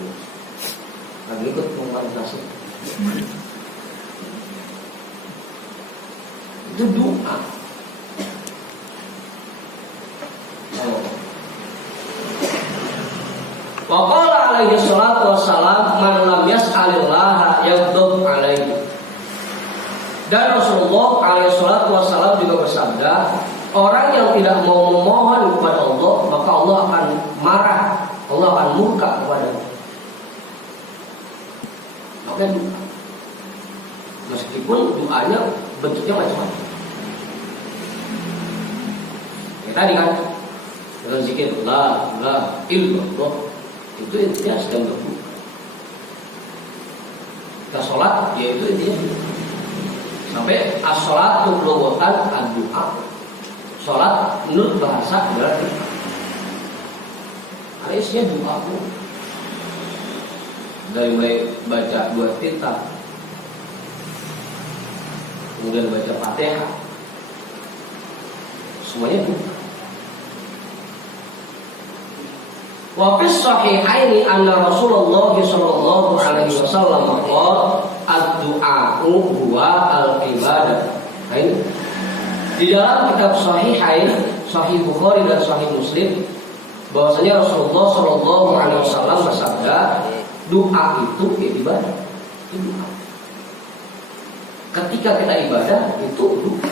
Lagi ikut ni'mal nasir. Itu doa. alaihi salatu wassalam, man lam yas'alillaha yaghdab alaihi. Dan Rasulullah alaihi salatu wassalam juga bersabda, orang yang tidak mau memohon kepada Allah, maka Allah akan marah, Allah akan murka kepadanya. Maka doa, meskipun doanya bentuknya macam-macam. Ya, tadi kan dengan zikir la ilaha illallah, itu intinya sedang berdoa. Kita sholat, ya itu intinya sampai as-sholatu lughatan ad-du'a. Sholat menurut bahasa adalah doa. Ada isinya doa pun. Dari mulai baca 2 tinta, kemudian baca Fatihah, semuanya doa. Wa fi sahihaini anna Rasulullah sallallahu alaihi wasallam qala ad-du'a'u huwa al-ibadah. Nah, ini di dalam kitab Sahihain, Sahih Bukhari dan Sahih Muslim, bahwasanya Rasulullah sallallahu alaihi wasallam bersabda, doa itu ibadah. Itu doa. Ketika kita ibadah itu doa.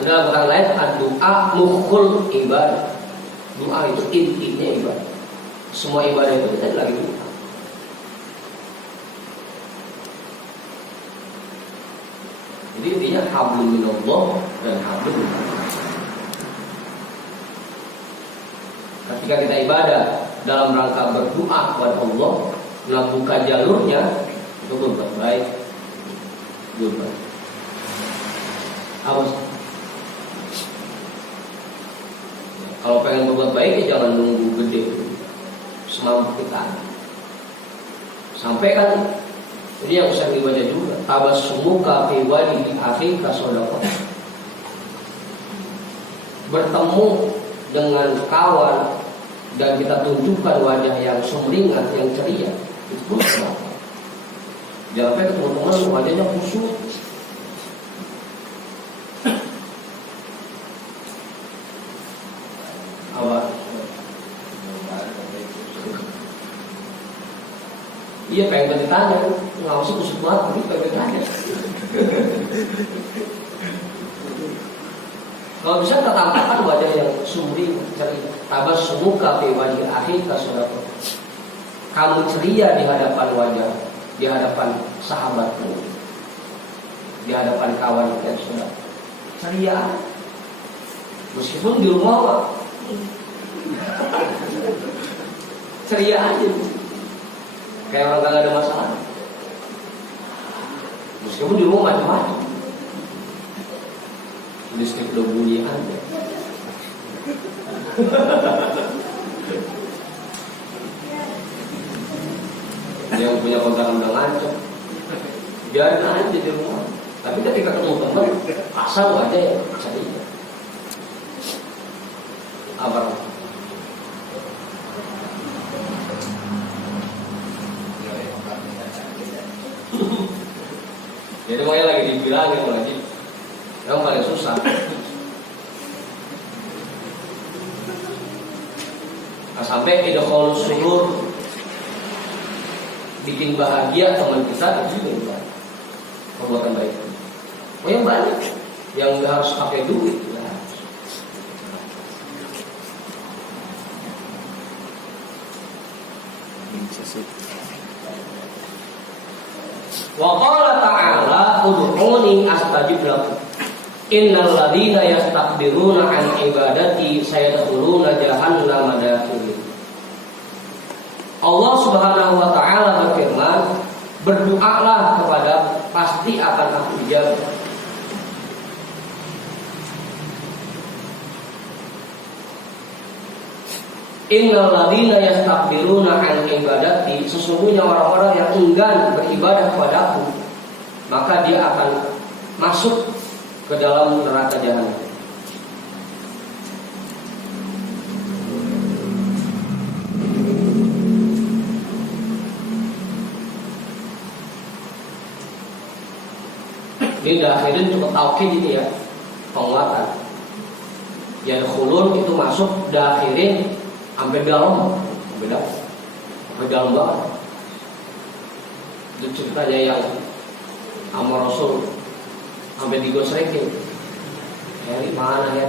Dalam kata lain, ad-du'a mukhul ibadah. Doa itu intinya ibadah. Semua ibadah itu kita lagi doa. Jadi intinya hablum minallah dan hablum minallah. Ketika kita ibadah dalam rangka berdoa kepada Allah, membuka jalurnya, itu berbuat baik. Berbuat baik. Awas. Kalau pengen berbuat baik, ya jangan nunggu gede, semampu kita. Sampai kan ini yang saya dibaca juga, tabassumuka fi wajhi akhika shadaqah. Bertemu dengan kawan dan kita tunjukkan wajah yang sumringah, yang ceria, itu pun sedekah. Jangan sampai ketemu teman wajahnya kusut. Iya pengen ditanya, nggak usah kusut banget, tapi pengen ditanya. Kalau bisa kita tampakkan wajah yang sumring, ceria. Tabassumuka fi wajhi akhika shadaqah. Kamu ceria di hadapan wajah, di hadapan sahabatmu, di hadapan kawan yang sudah ceria. Meskipun di rumah ceria aja, kayak orang gak ada masalah. Meskipun di rumah macam-macam, listrik udah bunyi aja. Yang punya kontrakan udah ngancam, biarin aja di rumah. Tapi ketika ketemu teman, asal aja ya ceria. Apa? Jadi makanya lagi dibilangin lagi, yang paling susah. Nah, sampai idkhal surur, bikin bahagia teman kita itu juga perbuatan baik. Oh yang banyak, yang nggak harus pakai duit. Wa qala ta'ala ud'uni astajib lakum innal ladzina yastakbiruna an ibadati sayadkhuluna jahannama dakhirin. Allah Subhanahu wa taala berfirman, berdoalah kepada pasti akan aku ijabah. Innal ladzina yastakbiruna an ibadati, sesungguhnya orang-orang yang enggan beribadah kepadaku, maka dia akan masuk ke dalam neraka jahanam. Ini dakhirin cukup taukid ini ya, penguatan. Yadkhulun itu masuk, dakhirin sampai dalam, sampai dalam. Dalam banget. Itu ceritanya yang sama Rasul sampai digosrekin. Dari mana ya?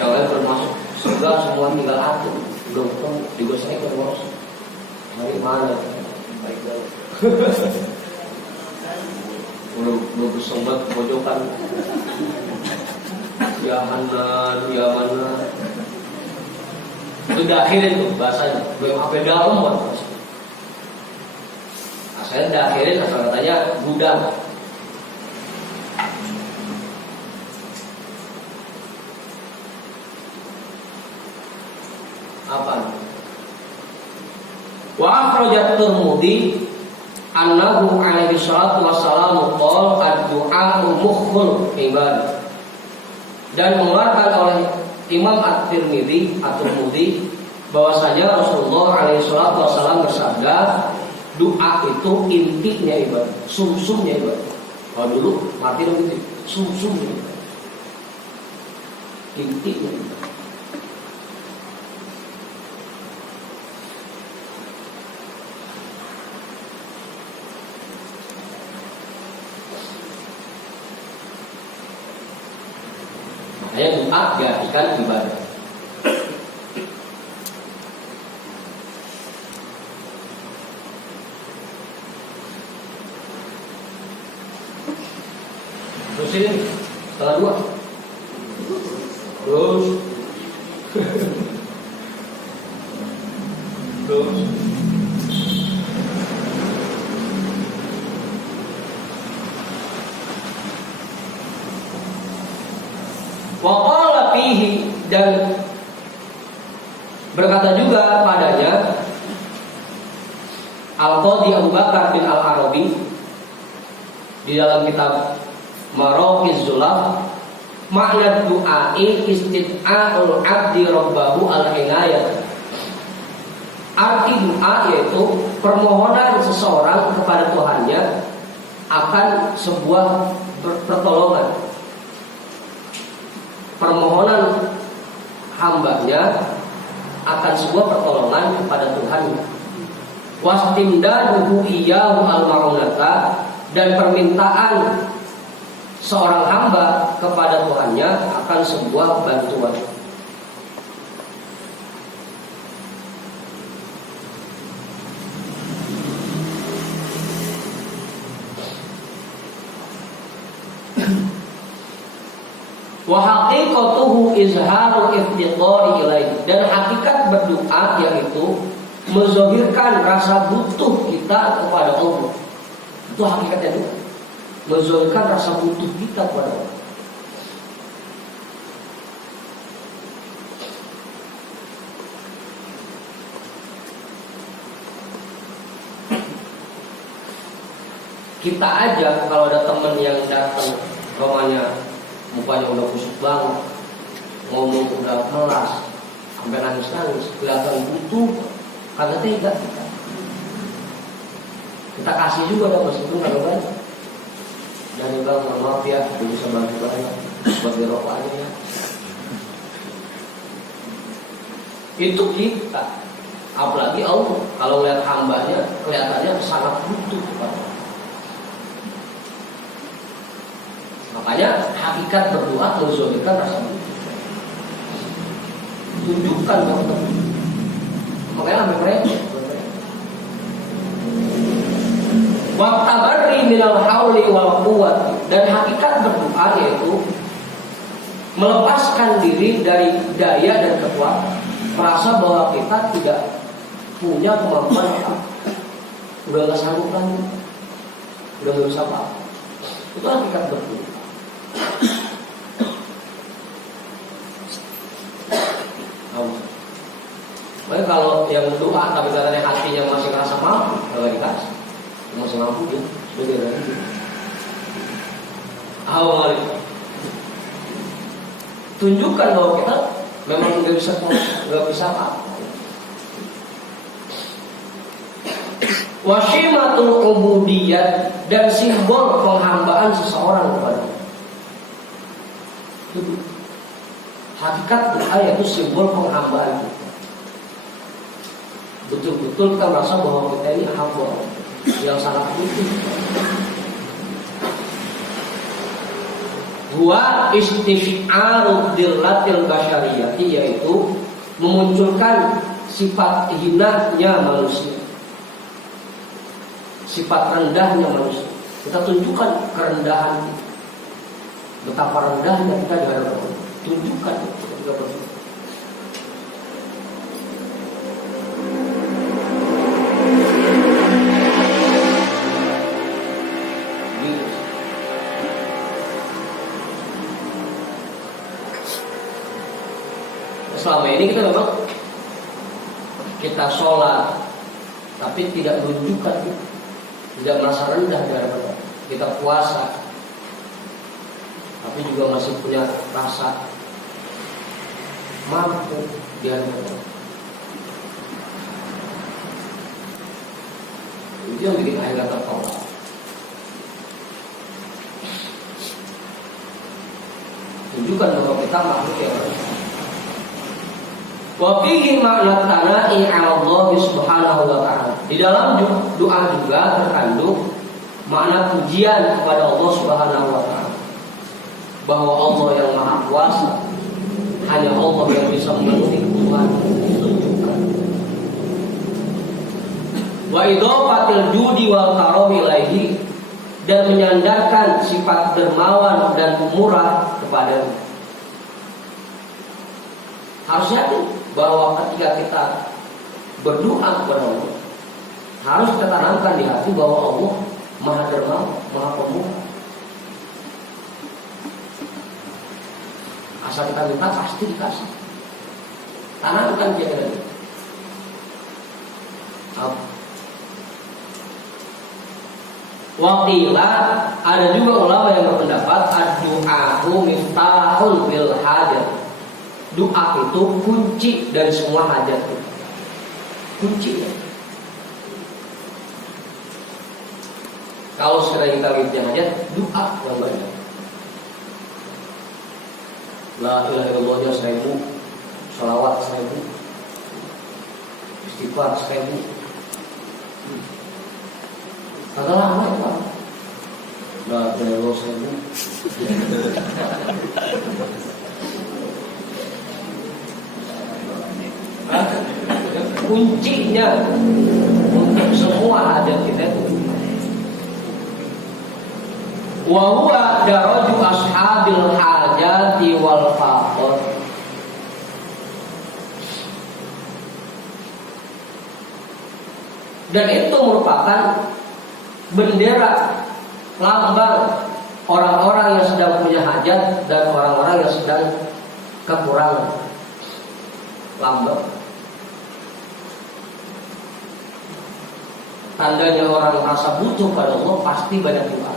Yang lain termasuk surga semua tinggal atur. Belum ketemu digosrekin sama Rasul. Dari mana? Baik banget. Belum bersumbat pojokan. Ya mana? Itu diakhirin tuh bahasanya. Belum sampai dalam buat bahasa. Saya diakhirin asal katanya gudang. Apa? Wa akhrajat Tirmidzi annahu alaihi salatu wassalamu qala ad-du'a mukhul ibad. Dan mengeluarkan oleh Imam At-Tirmidzi bahwasanya Rasulullah alaihi salatu wasallam bersabda, doa itu intinya ibadah, sumsumnya ibadah. Kalau dulu mati begitu, sumsumnya ibadah. Intinya ibadah. Makanya doa diartikan ibadah. Terus ini setengah 2. Terus waqala fihi, dan berkata juga padanya Al-Qadhi Abu Bakar bin Al-Arabi di dalam kitab Maraqiz Zulaf, makna du'ai istid'a'ul abdi rabbahu al-inayah. Arti doa yaitu permohonan seseorang kepada Tuhannya akan sebuah pertolongan. Permohonan hambanya akan sebuah pertolongan kepada Tuhannya. Wastimdaduhu iyyahu al-ma'unata, dan permintaan seorang hamba kepada Tuhannya akan sebuah bantuan. Wa haqiqatuhu izharu iftiqari ilaihi, dan hakikat berdoa yaitu menzahirkan rasa butuh kita kepada Allah. Itu hakikatnya doa. Menzahirkan rasa butuh kita kepada Allah. Kita aja kalau ada teman yang datang rumahnya mukanya udah kusut banget, ngomong udah melas, sampai nangis-nangis, kelihatan butuh, kagak tega kita kasih juga dah meskipun kalau banyak. Dan bang, maaf ya, belum bisa bantu banyak buat dirokok aja ya. Itu kita, apalagi Allah kalau lihat hambanya kelihatannya sangat butuh kepada. Makanya hakikat berdoa menzahirkan rasa butuh. Tunjukkan kamu teman. Makanya ambil mereka. Waqtabarri minal hauli wal quwwati, dan hakikat berdoa yaitu melepaskan diri dari daya dan kekuatan. Merasa bahwa kita tidak punya kemampuan apa. Udah gak sanggup lagi. Udah gak bisa apa. Itu hakikat berdoa. Makanya kalau yang berdoa tapi katanya hatinya masih ngerasa mampu, kalau dikasih masih mampu dia sudah dirani. Awal tunjukkan bahwa kita memang nggak bisa apa. Washimatul ubudiyah, dan simbol penghambaan seseorang kepada Allah. Hakikat doa yaitu simbol penghambaan kita. betul-betul kita merasa bahwa kita ini hamba yang sangat butuh. Wa istif'alu dillatil basyariyati, yaitu memunculkan sifat hinanya manusia, sifat rendahnya manusia. Kita tunjukkan kerendahan kita, betapa rendahnya kita di hadapan Allah. Tunjukkan ketika bersyukur. Selama ini kita memang kita sholat, tapi tidak menunjukkan, tidak merasa rendah di hadapan Allah. Kita puasa, tapi juga masih punya rasa mampu di hadapan Allah. Itu yang bikin akhirnya tertolak. Tunjukkan bahwa kita makhluk yang rendah. Wa fihi makna tana'i 'ala Allah subhanahu wa ta'ala. Di dalam doa juga terkandung makna pujian kepada Allah subhanahu wa ta'ala, bahwa Allah yang maha kuasa, hanya Allah yang bisa memenuhi kebutuhan. Tunjukkan. Wa idhafatil judi wal karam ilaihi, dan menyandarkan sifat dermawan dan murah kepadanya. Harus yakin bahwa ketika kita berdoa kepada Allah, harus kita tanamkan di hati bahwa Allah maha dermawan, maha pemurah. Asal kita minta pasti dikasih. Tanamkan keyakinan itu. Waqila, ada juga ulama yang berpendapat ad-du'a'u miftahul bil hajat. Doa itu kunci dari semua hajat kita. Kunci. Kalau sekali kita minta hajat, doa yang banyak. La ilaha illallah 1000, sholawat 1000, istighfar 1000. Kagak lama itu. La ilaha illallah 1000. Kuncinya untuk semua hajat kita itu, wa huwa daraju ashabil hajati wal faqr. Dan itu merupakan bendera lambang orang-orang yang sedang punya hajat dan orang-orang yang sedang kekurangan. Lambang tandanya orang merasa butuh pada Allah, pasti banyak doa,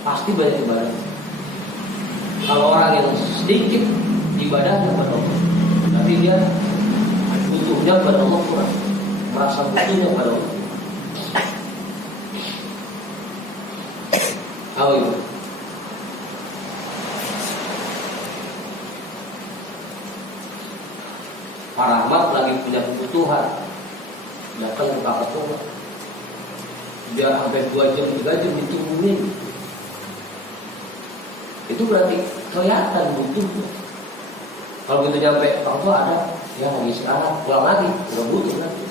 pasti banyak ibadah. Kalau orang yang sedikit ibadahnya pada Allah, berarti dia butuhnya pada Allah kurang, merasa butuhnya pada Allah. Tahu itu? Pak Rahmat lagi punya kebutuhan, datang ke Pak Ketua, biar sampai 2 jam 3 jam ditungguin. Itu berarti kelihatan butuhnya. Kalau begitu nyampe Pak Ketua ada, ya lagi istirahat, pulang lagi, nggak butuh lagi.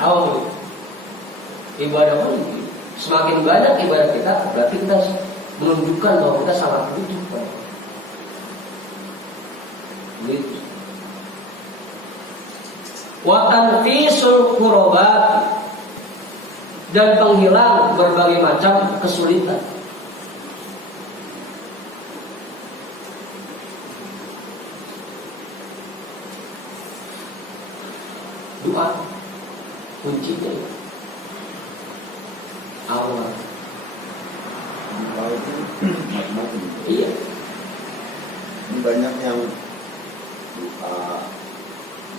Tahu? Ibadah pun semakin banyak ibadah kita, berarti kita menunjukkan bahwa kita sangat butuh. Gitu. Wa tanfisul kurobat, dan penghilang berbagai macam kesulitan. Doa kuncinya Allah. Kalau itu macam-macam. Iya. Banyak yang doa,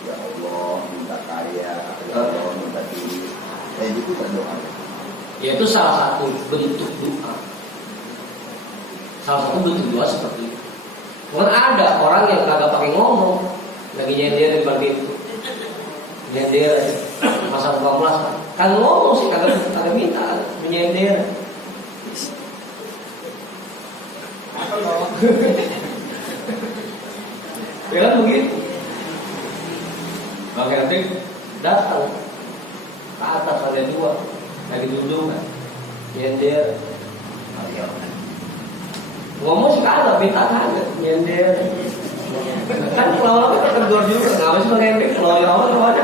ya Allah minta kaya, ya Allah minta tinggi, kayak gitu kan doa. Ya itu salah satu bentuk doa. Salah satu bentuk doa seperti itu. Karena ada orang yang kagak pakai ngomong, lagi nyender di depan pintu, nyender masa 14 kan, kagak ngomong sih, kagak minta, nyender. Ya kan begitu. Bang Hendrik datang ke atas ada 2 lagi duduk kan, nyender. Ngomong sih kagak, minta aja nyender. Kan lama-lama kita tegur juga, nggak sih Bang Hendrik kalau lama-lama ada.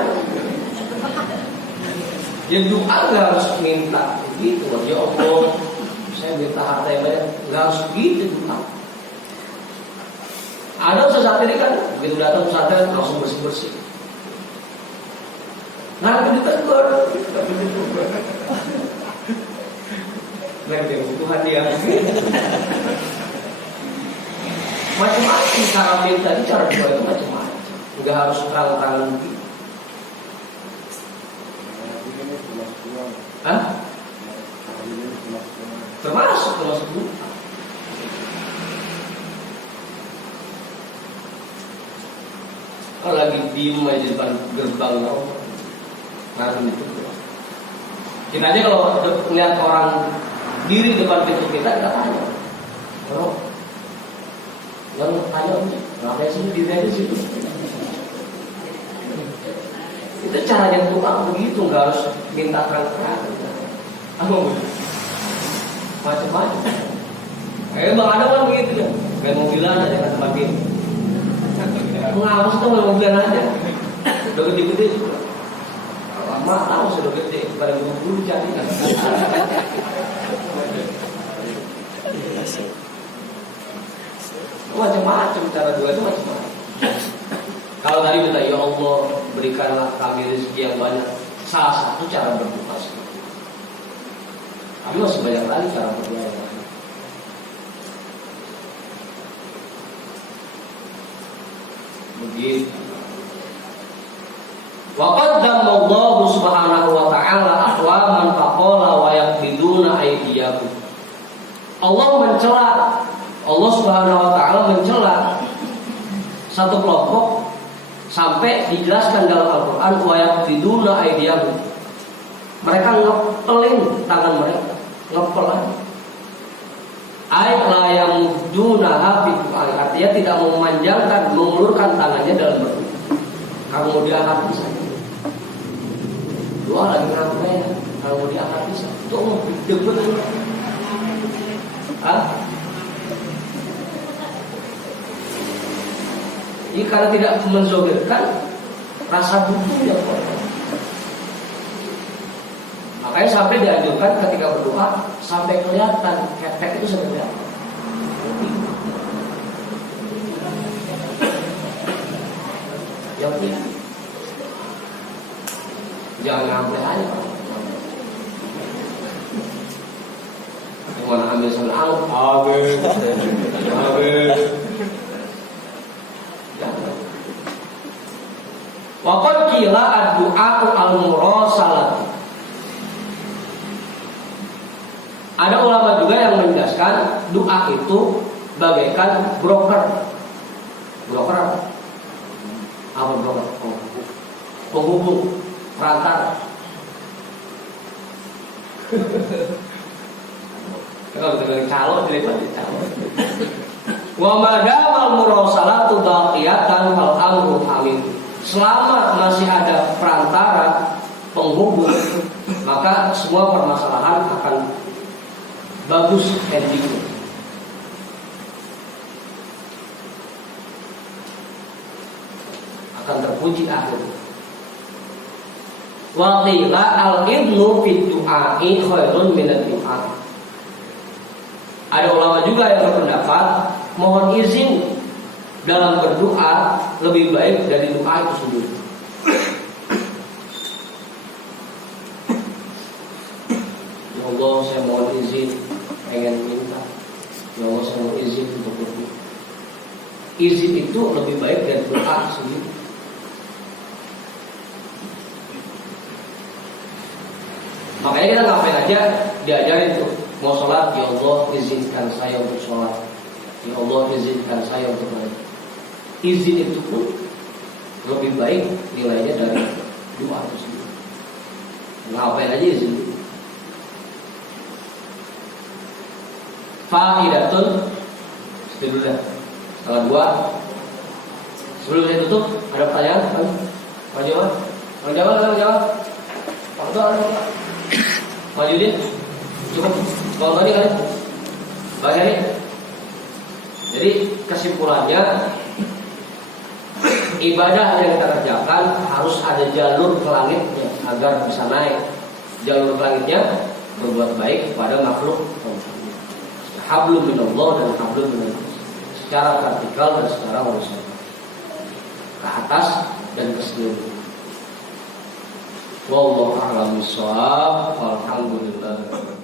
Ya doa nggak harus minta gitu, ya Allah, saya minta harta yang banyak, nggak harus gitu doa. Ada sesaat ini kan, begitu datang pesantren langsung bersih-bersih. Nggak ditegur, nggak kebutuhan dia. Macam-macam cara minta, cara doa itu macam-macam. Nggak harus terang-terangan gitu. Hah? Termasuk doa. Kalau lagi diem aja di depan gerbang langsung itu. Kita aja kalau lihat orang diri di depan pintu kita tanya, oh, lalu tanya, ngapain sih diri aja situ? Itu caranya doa begitu, nggak harus minta terang-terang. Macam-macam. Bang ada kan begitu ya, kayak mobilan aja kan tempat pintu. Ngawas itu mobilan aja, udah gede-gede. Lama tahu sudah gede, pada buru-buru jadi kan. Macam-macam cara doa itu macam-macam. Kalau tadi minta ya Allah berikanlah kami rezeki yang banyak, salah satu cara berdoa seperti itu. Tapi masih banyak lagi cara berdoa yang lain. Begitu. Wa qaddama Allah Subhanahu wa ta'ala aqwaman faqala wa yaqbiduna aydiyahum. Allah mencela, Allah Subhanahu wa ta'ala mencela satu kelompok sampai dijelaskan dalam Al-Qur'an wa yaqbiduna aydiyahum. Mereka ngepelin tangan mereka, ngepelan. Ay la yamudunaha fi du'a, artinya tidak memanjangkan, mengulurkan tangannya dalam berdoa. Kamu mau diangkat bisa. Doa lagi ngapain? Kalau mau diangkat bisa. Itu mau dibet. Ini karena tidak menzahirkan rasa butuhnya. Makanya sampai dianjurkan ketika berdoa sampai kelihatan ketek itu seperti apa. Yang ini jangan ngambil aja. Mana ambil sambil anggap, ambil. Waqad qila ad-du'a'u al-murasalah. Ada ulama juga yang menjelaskan doa itu bagaikan broker. Broker apa broker? Penghubung, perantara. Kalau dengan calon jadi calon. Wa madamal murasalatu baqiyatan fal amru amin. Selama masih ada perantara penghubung, maka semua permasalahan akan bagus endingnya. Akan terpuji akhirnya. Wa qila al-idnu fi du'a'i khairun min ad-du'a. Ada ulama juga yang berpendapat mohon izin dalam berdoa lebih baik dari doa itu sendiri. Ya Allah, saya mohon izin pengen minta. Ya Allah, saya mohon izin untuk berdoa. Izin itu lebih baik dari doa sendiri. Makanya kita ngapain aja diajarin tuh. Mau sholat, ya Allah izinkan saya untuk sholat. Ya Allah izinkan saya untuk sholat. Izin itu pun lebih baik nilainya dari dua itu sendiri. Ngapain aja di sini? Faidatun. Itu dulu dah. Salah dua. Sebelum saya tutup, ada pertanyaan? Pak Jawa? Pak Jawa? Pak Jawa? Pak Yudin? Cukup? Bang Tony kali? Bang Heri? Jadi kesimpulannya, ibadah yang kita kerjakan harus ada jalur ke langitnya agar bisa naik. Jalur ke langitnya berbuat baik kepada makhluk. Hablum minallah dan hablum minallah. Secara vertikal dan secara horizontal. Ke atas dan ke seluruh. Wallahu a'lam bishawab. Alhamdulillah.